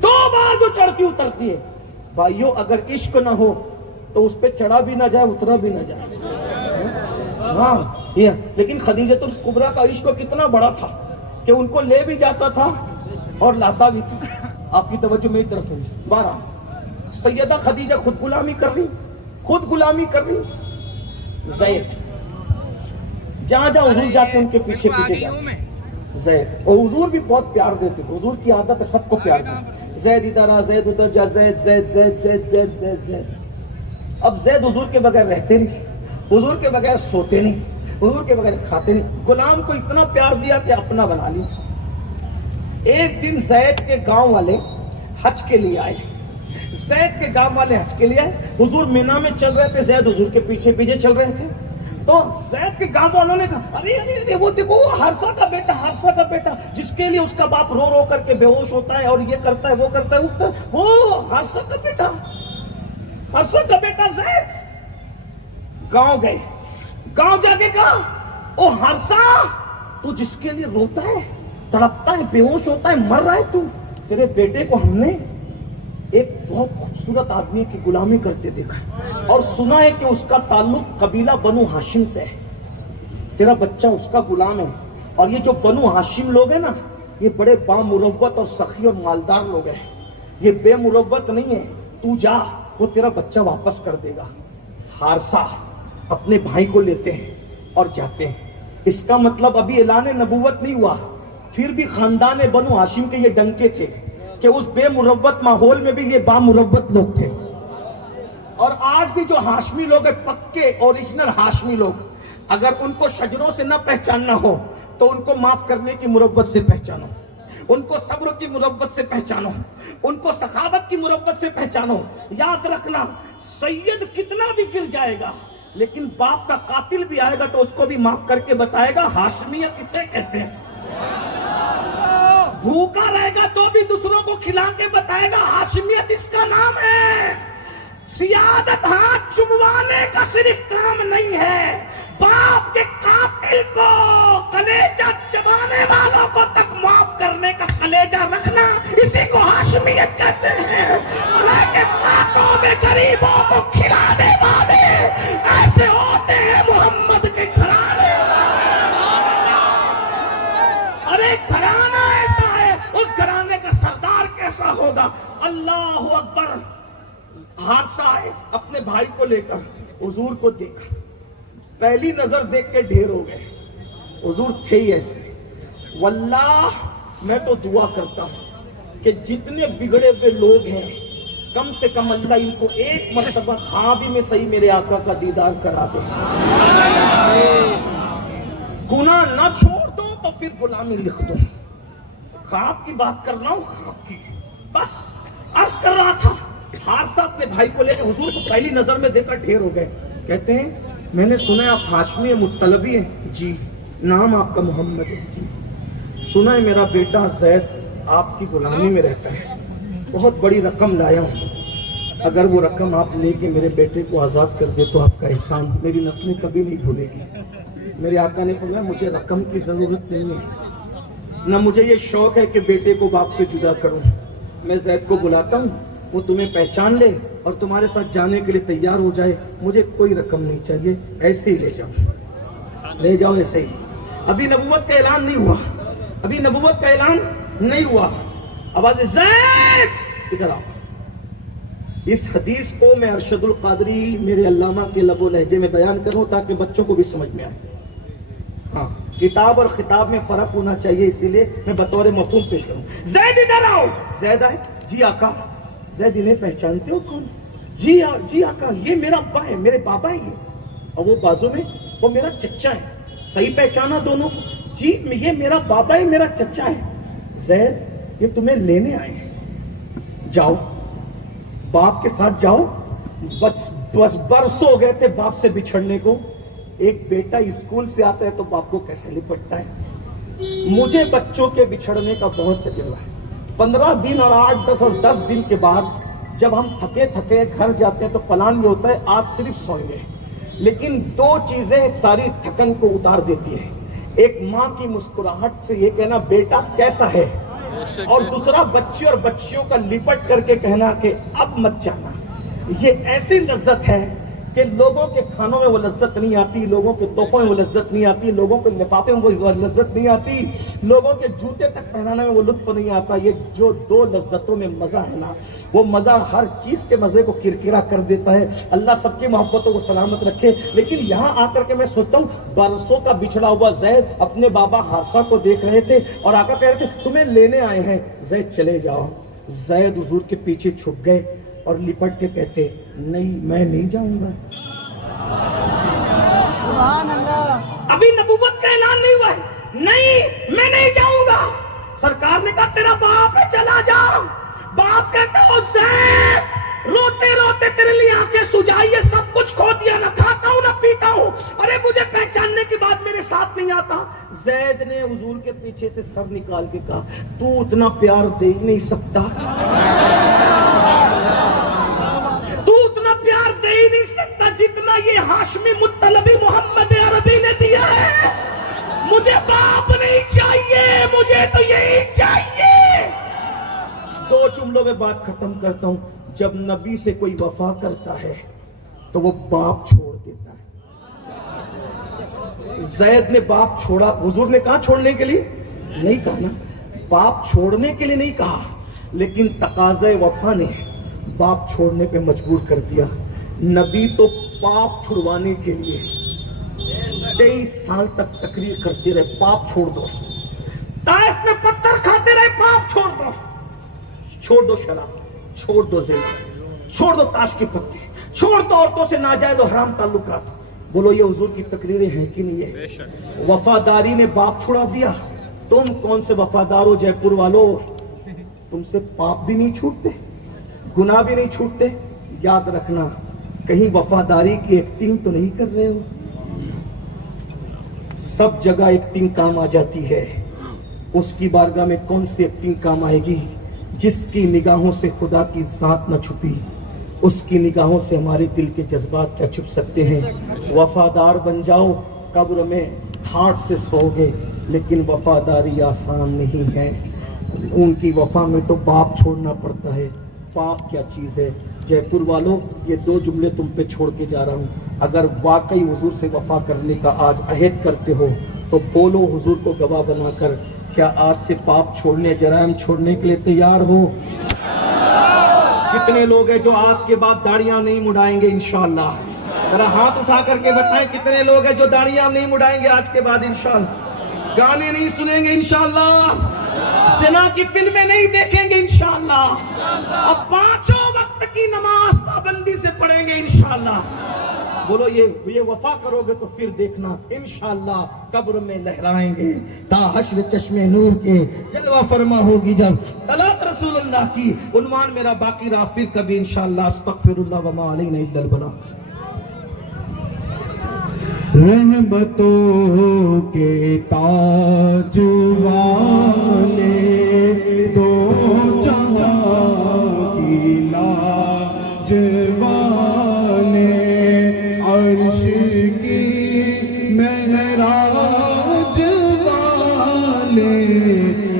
2 بار جو چڑھتی اترتی ہے بھائیو, اگر عشق نہ ہو تو اس پہ چڑھا بھی نہ جائے, اترا بھی نہ جائے. ہاں, لیکن خدیجۃ الکبریٰ کا عشق کتنا بڑا تھا کہ ان کو لے بھی جاتا تھا اور لاتا بھی تھا. آپ کی توجہ میری طرف سے. 12 سیدہ خدیجہ خود غلامی کر رہی, زید جہاں جہاں حضور جاتے ان کے پیچھے پیچھے جاتے زید. اور حضور بھی بہت پیار دیتے تھے, حضور کی عادت ہے سب کو پیار دینا. زید ادھر آ, زید ادھر جا, زید زید زید زید زید زید زید. اب زید حضور کے بغیر رہتے نہیں, حضور کے بغیر سوتے نہیں, حضور کے بغیر کھاتے نہیں. غلام کو اتنا پیار دیا کہ اپنا بنا لیا. ایک دن زید کے گاؤں والے حج کے لیے آئے, زید کے گاؤں والے حج کے لیے آئے. حضور مینا میں چل رہے تھے, زید حضور کے پیچھے پیچھے چل رہے تھے. تو زید کے گاؤں والوں نے کہا ارے ارے ارے وہ دیکھو وہ حارثہ کا بیٹا, حارثہ کا بیٹا جس کے لیے اس کا باپ رو رو کر کے بے ہوش ہوتا ہے اور یہ کرتا ہے وہ کرتا ہے, وہ حارثہ کا بیٹا, حارثہ کا بیٹا زید. گاؤں گئے, گاؤں جا کے کہا او حارثہ تو جس کے لیے روتا ہے, تڑپتا ہے, بے ہوش ہوتا ہے, مر رہا ہے, تو تیرے بیٹے کو ہم نے ایک بہت خوبصورت آدمی کی غلامی کرتے دیکھا اور سنا ہے کہ اس کا تعلق قبیلہ بنو ہاشم سے ہے. تیرا بچہ اس کا غلام ہے. اور یہ جو بنو ہاشم لوگ ہیں نا, یہ بڑے بامروت اور سخی اور مالدار لوگ ہیں, یہ بے مروت نہیں ہے. تو جا, وہ تیرا بچہ واپس کر دے گا. حارثہ اپنے بھائی کو لیتے ہیں اور جاتے ہیں. اس کا مطلب ابھی اعلان نبوت نہیں ہوا, پھر بھی خاندان بنو ہاشم کے یہ ڈنکے تھے کہ اس بے مروت ماحول میں بھی یہ بامروت لوگ تھے. اور آج بھی جو ہاشمی لوگ ہیں, پکے اوریجنل ہاشمی لوگ, اگر ان کو شجروں سے نہ پہچاننا ہو تو ان کو معاف کرنے کی مروت سے پہچانو, ان کو صبر کی مروت سے پہچانو, ان کو سخاوت کی مروت سے پہچانو. یاد رکھنا, سید کتنا بھی گر جائے گا لیکن باپ کا قاتل بھی آئے گا تو اس کو بھی معاف کر کے بتائے گا ہاشمیت کسے کہتے ہیں. بھوکا رہے گا تو بھی دوسروں کو کھلا کے بتائے گا ہاشمیت اس کا نام ہے. سیادت ہاتھ چموانے کا صرف کام نہیں ہے, باپ کے قاتل کو کلیجہ چبانے والوں کو تک معاف کرنے کا کلیجہ رکھنا, اسی کو ہاشمیت کہتے ہیں. اللہ کے فاتحوں میں غریبوں کو کھلانے والے ایسے ہوتے ہیں محمد کے گھرانے. ارے گھرانہ ایسا ہے, اس گھرانے کا سردار کیسا ہوگا. اللہ اکبر. حادثہ آئے اپنے بھائی کو لے کر, حضور کو دیکھا, پہلی نظر دیکھ کے ڈھیر ہو گئے. حضور تھے ہی ایسے. واللہ میں تو دعا کرتا ہوں کہ جتنے بگڑے ہوئے لوگ ہیں کم سے کم اللہ ان کو ایک مرتبہ خواب میں صحیح میرے آقا کا دیدار کرا دے. گناہ نہ چھوڑ دو تو پھر غلامی لکھ دو. خواب کی بات کر رہا ہوں, خواب کی بس عرض کر رہا تھا. حارثہ اپنے بھائی کو لے کے حضور کو پہلی نظر میں دیکھ کر ڈھیر ہو گئے. کہتے ہیں میں نے سنا ہے آپ ہاشمی مطلبی ہیں. جی. نام آپ کا محمد ہے. جی. سنا ہے میرا بیٹا زید آپ کی غلامی میں رہتا ہے, بہت بڑی رقم لایا ہوں, اگر وہ رقم آپ لے کے میرے بیٹے کو آزاد کر دے تو آپ کا احسان میری نسلیں کبھی نہیں بھولے گی. میرے آقا نے فرمایا مجھے رقم کی ضرورت نہیں ہے, نہ مجھے یہ شوق ہے کہ بیٹے کو باپ سے جدا کروں. میں زید کو بلاتا ہوں, وہ تمہیں پہچان لے اور تمہارے ساتھ جانے کے لیے تیار ہو جائے. مجھے کوئی رقم نہیں چاہیے, ایسے ہی لے جاؤ, لے جاؤ ایسے ہی. ابھی نبوت کا اعلان نہیں ہوا, ابھی نبوت کا اعلان نہیں ہوا. آواز زید ادھر آؤ. اس حدیث کو میں ارشد القادری میرے علامہ کے لب و لہجے میں بیان کروں تاکہ بچوں کو بھی سمجھ میں آئے. ہاں, کتاب اور خطاب میں فرق ہونا چاہیے, اسی لیے میں بطور مفہوم پیش کروں. زید ادھر آؤ. زید آئے. جی آقا. زید انہیں پہچانتے ہو کون؟ جی آقا یہ میرا ابا ہے, میرے بابا ہے یہ, اور وہ بازو میں وہ میرا چچا ہے. صحیح پہچانا دونوں؟ جی یہ میرا بابا ہے, میرا چچا ہے. زید یہ تمہیں لینے آئے ہیں, جاؤ باپ کے ساتھ جاؤ. بس برسوں ہو گئے تھے باپ سے بچھڑنے کو. ایک بیٹا اسکول سے آتا ہے تو باپ کو کیسے لپٹتا ہے. مجھے بچوں کے بچھڑنے کا بہت تجربہ ہے. 15 دن اور 8, 10 اور 10 دن کے بعد جب ہم تھکے گھر جاتے ہیں تو پلان یہ ہوتا ہے آج صرف سوئیں گے. لیکن 2 چیزیں ساری تھکن کو اتار دیتی ہے. ایک ماں کی مسکراہٹ سے یہ کہنا بیٹا کیسا ہے, اور دوسرا بچے اور بچیوں کا لپٹ کر کے کہنا کہ اب مت جانا. یہ ایسی لذت ہے کہ لوگوں کے کھانوں میں وہ لذت نہیں آتی, لوگوں کے تحفوں میں وہ لذت نہیں آتی, لوگوں کے لفافے میں وہ لذت نہیں آتی, لوگوں کے جوتے تک پہنانے میں وہ لطف نہیں آتا. یہ جو دو لذتوں میں مزہ ہے نا, وہ مزہ ہر چیز کے مزے کو کرکرا کر دیتا ہے. اللہ سب کی محبتوں کو سلامت رکھے. لیکن یہاں آ کر کے میں سوچتا ہوں, برسوں کا بچھڑا ہوا زید اپنے بابا حارثہ کو دیکھ رہے تھے اور آقا کہہ رہے تھے تمہیں لینے آئے ہیں, زید چلے جاؤ. زید حضور کے پیچھے چھپ گئے اور لپٹ کے کہتے نہیں میں نہیں جاؤں گا. ابھی نبوت کا اعلان نہیں ہوا ہے, نہیں میں نہیں جاؤں گا. سرکار نے کہا تیرا باپ ہے چلا جا. باپ کہتا ہو زید روتے روتے تیرے لیے آنکھیں سجائیے, سب کچھ کھو دیا, نہ کھاتا ہوں نہ پیتا ہوں, ارے مجھے پہچاننے کی بات میرے ساتھ نہیں آتا. زید نے حضور کے پیچھے سے سر نکال کے کہا تو اتنا پیار دے ہی نہیں سکتا, تو اتنا پیار دے ہی نہیں سکتا جتنا یہ ہاشمی مطلبی محمد عربی نے دیا ہے. مجھے باپ نہیں چاہیے, مجھے تو یہی چاہیے. دو جملوں میں بات ختم کرتا ہوں. جب نبی سے کوئی وفا کرتا ہے تو وہ باپ چھوڑ دیتا ہے. زید نے باپ چھوڑا, حضور نے کہا چھوڑنے کے لیے نہیں کہا نا, باپ چھوڑنے کے لیے نہیں کہا, لیکن تقاضۂ وفا نے باپ چھوڑنے پہ مجبور کر دیا. نبی تو باپ چھڑوانے کے لیے 23 سال تک تقریر کرتے رہے, باپ چھوڑ دو. طائف میں پتھر کھاتے رہے, باپ چھوڑ دو, چھوڑ دو شراب, چھوڑ دو زنا, چھوڑ دو تاش کے پتے, چھوڑ دو عورتوں سے ناجائز و حرام تعلقات. بولو یہ حضور کی تقریریں ہیں کہ نہیں ہے؟ وفاداری نے باپ چھڑا دیا. تم کون سے وفادار ہو جے پور والو, تم سے پاپ بھی نہیں چھوٹتے, گناہ بھی نہیں چھوٹتے. یاد رکھنا کہیں وفاداری کی ایکٹنگ تو نہیں کر رہے ہو. سب جگہ ایکٹنگ کام آ جاتی ہے, اس کی بارگاہ میں کون سی ایکٹنگ کام آئے گی؟ جس کی نگاہوں سے خدا کی ذات نہ چھپی, اس کی نگاہوں سے ہمارے دل کے جذبات کیا چھپ سکتے ہیں. وفادار بن جاؤ, قبر میں ٹھاٹ سے سو گے, لیکن وفاداری آسان نہیں ہے. ان کی وفا میں تو باپ چھوڑنا پڑتا ہے. باپ کیا چیز ہے. جے پور والوں, یہ دو جملے تم پہ چھوڑ کے جا رہا ہوں. اگر واقعی حضور سے وفا کرنے کا آج عہد کرتے ہو تو بولو حضور کو گواہ بنا کر, کیا آج سے پاپ چھوڑنے, جرائم چھوڑنے کے لیے تیار ہو؟ کتنے لوگ ہیں جو آج کے بعد داڑیاں نہیں مڈائیں گے انشاءاللہ؟ ذرا ہاتھ اٹھا کر کے بتائیں کتنے لوگ ہیں جو داڑیاں نہیں مڈائیں گے آج کے بعد انشاءاللہ؟ گانے نہیں سنیں گے انشاءاللہ, زنا کی فلمیں نہیں دیکھیں گے انشاءاللہ, اب 5 وقت کی نماز پابندی سے پڑھیں گے انشاءاللہ. بولو یہ وفا کرو گے تو پھر دیکھنا انشاءاللہ قبر میں لہرائیں گے تا حشر چشمے نور کے جلوہ فرما ہوگی جب طلعت رسول اللہ کی. عنوان میرا باقی رہا, پھر کبھی انشاءاللہ. استغفر اللہ وما علینا الا البلاغ. رحمتوں کے تاج والے دو جہاں کی لاج والے, عرش کی معراج والے,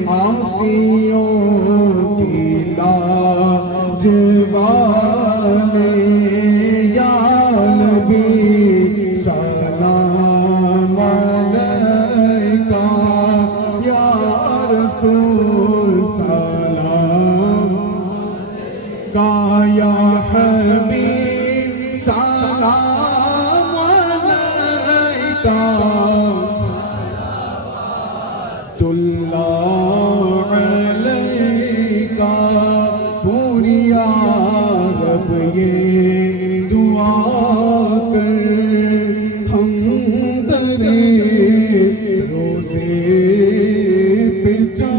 عافیوں کی لاج والے, یا نبی سلام علیکہ, یا رسول سلام کا, یا حبیب سلام علیکہ, اللہ علیکہ. پوری یا رب یہ دعا کر, ہم درے روزے پہ جا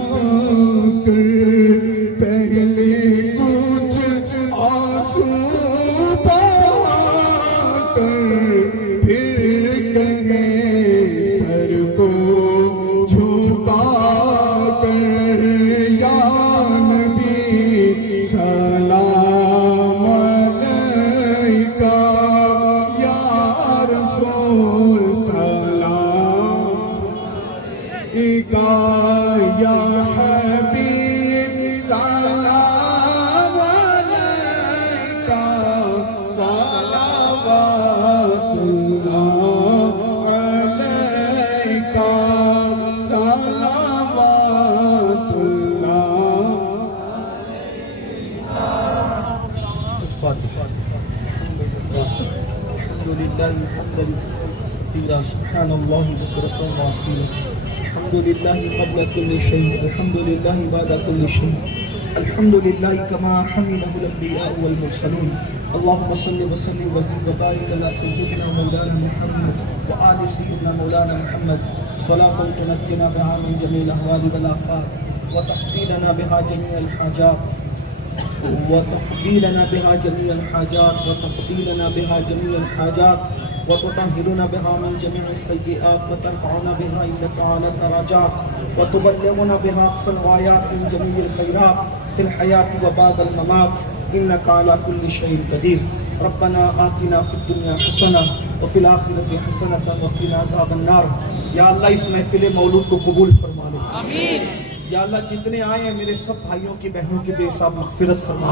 کر پہلے کچھ آنسو بہا کر, پھر کہیں سر کو جھکا کر, یا نبی سلام علیکہ, یا رسول سلام علیکہ, یا حبیب سلام علیکہ, صلوات كثيرا سبحان الله بكرة وأصيلا الحمد لله قبل كل شيء الحمد لله بعد كل شيء الحمد لله كما حمده الأنبياء والمرسلون اللهم صل وسلم وزد وبارك على سيدنا مولانا محمد وآل سيدنا مولانا محمد صلاة تنجينا بها من جميع الأهوال والآفات وتقضي لنا بها جميع الحاجات وتقضي لنا بها جميع الحاجات وتقضي لنا بها جميع الحاجات وتطهرنا بها من جميع السيئات وترفعنا بها إنك على الدرجات وتبلغنا بها أقصى الغايات من جميع الخيرات في الحياة وبعد الممات إنك على كل شيء قدير ربنا آتنا في الدنيا حسنة وفي الآخرة حسنة وقنا عذاب النار یا اللہ اس محفل مولود کو قبول فرما لے آمین یا اللہ جتنے آئے ہیں میرے سب بھائیوں کی بہنوں کی بے حساب مغفرت فرما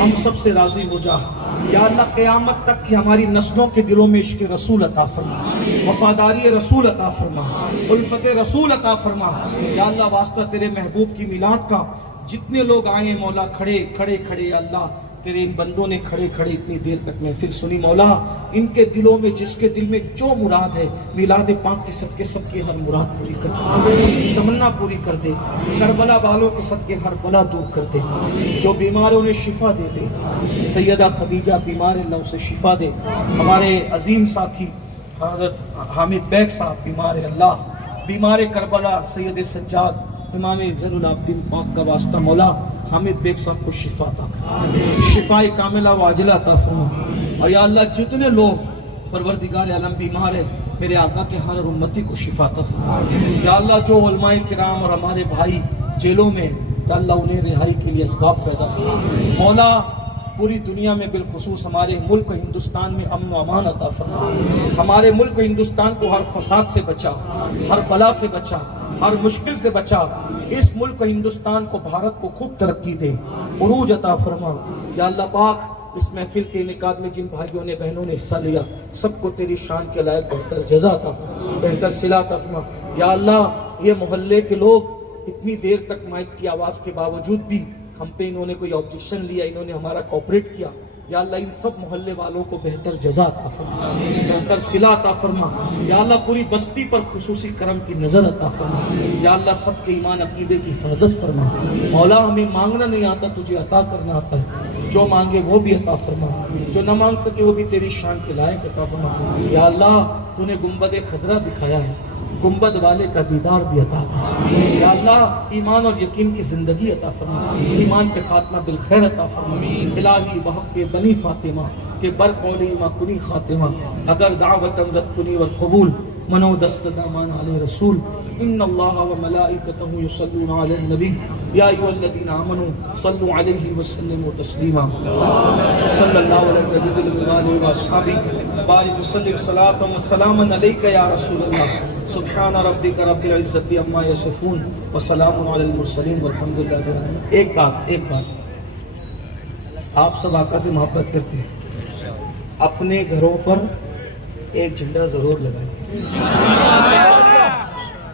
ہم سب سے راضی ہو جا یا اللہ قیامت تک کی ہماری نسلوں کے دلوں میں عشق رسول عطا فرما وفاداری رسول عطا فرما الفت رسول عطا فرما یا اللہ واسطہ تیرے محبوب کی میلاد کا جتنے لوگ آئے ہیں مولا کھڑے کھڑے کھڑے یا اللہ تیرے ان بندوں نے کھڑے کھڑے اتنی دیر تک محفل سنی مولا ان کے دلوں میں جس کے دل میں جو مراد ہے میلاد پاک کے صدقے سب کی ہر مراد پوری کر دے سب کی تمنا پوری کر دے کربلا والوں کے صدقے ہر بلا دور کر دے جو بیماروں نے شفا دے دے سیدہ خدیجہ بیمار اللہ سے شفا دے ہمارے عظیم ساتھی حضرت حامد بیگ صاحب بیمار اللہ بیمار کربلا سید سجاد امام زین العابدین پاک کا واسطہ مولا حامد بیگ صاحب کو شفا عطا کر شفاء کاملہ و عاجلہ عطا فرما اور یا اللہ جتنے لوگ پروردگار عالم بیمار ہے میرے آقا کے ہر امتی کو شفا عطا فرما یا اللہ جو علماء کرام اور ہمارے بھائی جیلوں میں یا اللہ انہیں رہائی کے لیے اسباب پیدا فرما مولا پوری دنیا میں بالخصوص ہمارے ملک ہندوستان میں امن و امان عطا فرما ہمارے ملک ہندوستان کو ہر فساد سے بچا ہر بلا سے بچا ہر مشکل سے بچا اس ملک ہندوستان کو بھارت کو خوب ترقی دے عروج عطا فرما یا اللہ پاک اس محفل کے انعقاد میں جن بھائیوں نے بہنوں نے حصہ لیا سب کو تیری شان کے لائق بہتر جزا عطا فرما بہتر صلہ عطا فرما یا اللہ یہ محلے کے لوگ اتنی دیر تک مائک کی آواز کے باوجود بھی ہم پہ انہوں نے کوئی آبجیکشن لیا انہوں نے ہمارا کوپریٹ کیا یا اللہ ان سب محلے والوں کو بہتر جزا عطا فرما بہتر صلہ عطا فرما یا اللہ پوری بستی پر خصوصی کرم کی نظر عطا فرما یا اللہ سب کے ایمان عقیدے کی حفاظت فرما مولا ہمیں مانگنا نہیں آتا تجھے عطا کرنا آتا ہے جو مانگے وہ بھی عطا فرما جو نہ مانگ سکے وہ بھی تیری شان کے لائق عطا فرما یا اللہ تو نے گنبد خضرا دکھایا ہے گنبد والے کا دیدار بھی عطا فرما یا اللہ ایمان اور یقین کی زندگی عطا فرما ایمان پہ خاتمہ بالخیر عطا فرما الہی بحق کے بنی فاطمہ کہ بر قولی ما کنی خاتمہ اگر دعوتاً رد کنی والقبول منو دست دامان علی رسول ان اللہ و ملائکتہ یصلون علی النبی یا ایھا الذین آمنوا صلوا علیہ وسلموا تسلیما صلی اللہ علیہ وآلہ واصحابہ بارک وسلم صلاۃ و سلاما علیک یا رسول اللہ سبحان ربک رب العزت عما یصفون وسلام علی المرسلین والحمد للہ رب العالمین ایک بات آپ سب آقا سے محبت کرتے ہیں اپنے گھروں پر ایک جھنڈا ضرور لگائیں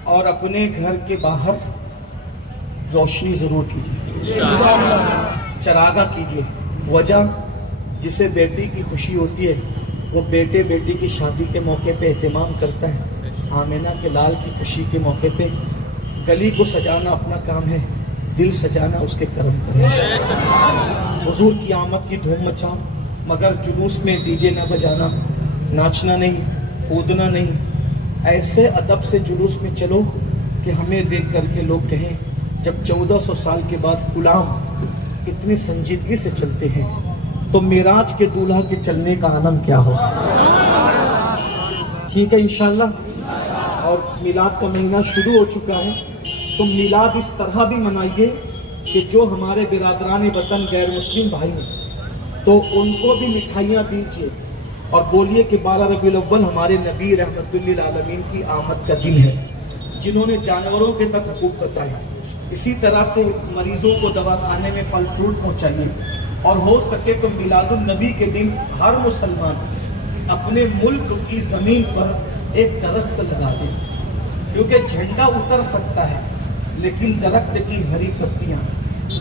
اور اپنے گھر کے باہر روشنی ضرور کیجیے چراغا کیجیے وجہ جسے بیٹی کی خوشی ہوتی ہے وہ بیٹے بیٹی کی شادی کے موقع پہ اہتمام کرتا ہے آمینہ کے لال کی خوشی کے موقع پہ گلی کو سجانا اپنا کام ہے دل سجانا اس کے کرم پر ہے حضور کی آمد کی دھوم مچاؤ مگر جلوس میں ڈی جے نہ بجانا ناچنا نہیں کودنا نہیں ایسے ادب سے جلوس میں چلو کہ ہمیں دیکھ کر کے لوگ کہیں جب 1400 سال کے بعد غلام اتنی سنجیدگی سے چلتے ہیں تو معراج کے دولہا کے چلنے کا عالم کیا ہو ٹھیک ہے انشاءاللہ اور میلاد کا مہینہ شروع ہو چکا ہے تو میلاد اس طرح بھی منائیے کہ جو ہمارے برادران وطن غیر مسلم بھائی ہیں تو ان کو بھی مٹھائیاں دیجیے اور بولیے کہ 12 ربیع الاول ہمارے نبی رحمت للعالمین کی آمد کا دن ہے جنہوں نے جانوروں کے تک حقوق بتائے اسی طرح سے مریضوں کو دوا خانے میں پھل فروٹ پہنچائیے اور ہو سکے تو میلاد النبی کے دن ہر مسلمان اپنے ملک کی زمین پر ایک درخت لگا دے کیونکہ جھنڈا اتر سکتا ہے لیکن درخت کی ہری پتیاں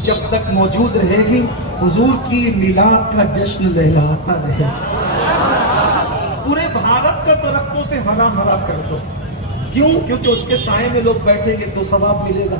جب تک موجود رہے گی حضور کی میلاد کا جشن لہلاتا رہے پورے بھارت کا تو درختوں سے ہرا ہرا کر دو. کیوں؟ کیونکہ اس کے سائے میں لوگ بیٹھیں گے تو ثواب ملے گا.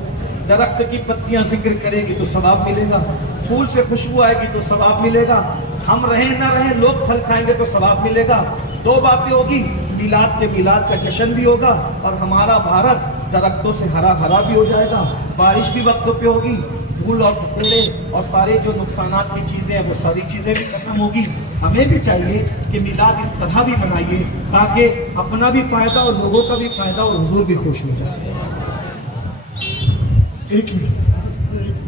درخت کی پتیاں ذکر کرے گی تو ثواب ملے گا. پھول سے خوشبو آئے گی تو ثواب ملے گا. ہم رہیں نہ رہیں لوگ پھل کھائیں گے تو ثواب ملے گا. دو باتیں ہوگی، میلاد کے میلاد کا جشن بھی ہوگا اور ہمارا بھارت درختوں سے ہرا بھرا بھی ہو جائے گا. بارش بھی وقت پہ ہوگی، دھول اور دھکیڑے اور سارے جو نقصانات کی چیزیں ہیں وہ ساری چیزیں بھی ختم ہوگی. ہمیں بھی چاہیے کہ میلاد اس طرح بھی منائیے تاکہ اپنا بھی فائدہ اور لوگوں کا بھی فائدہ اور حضور بھی خوش ہو جائے. ایک منٹ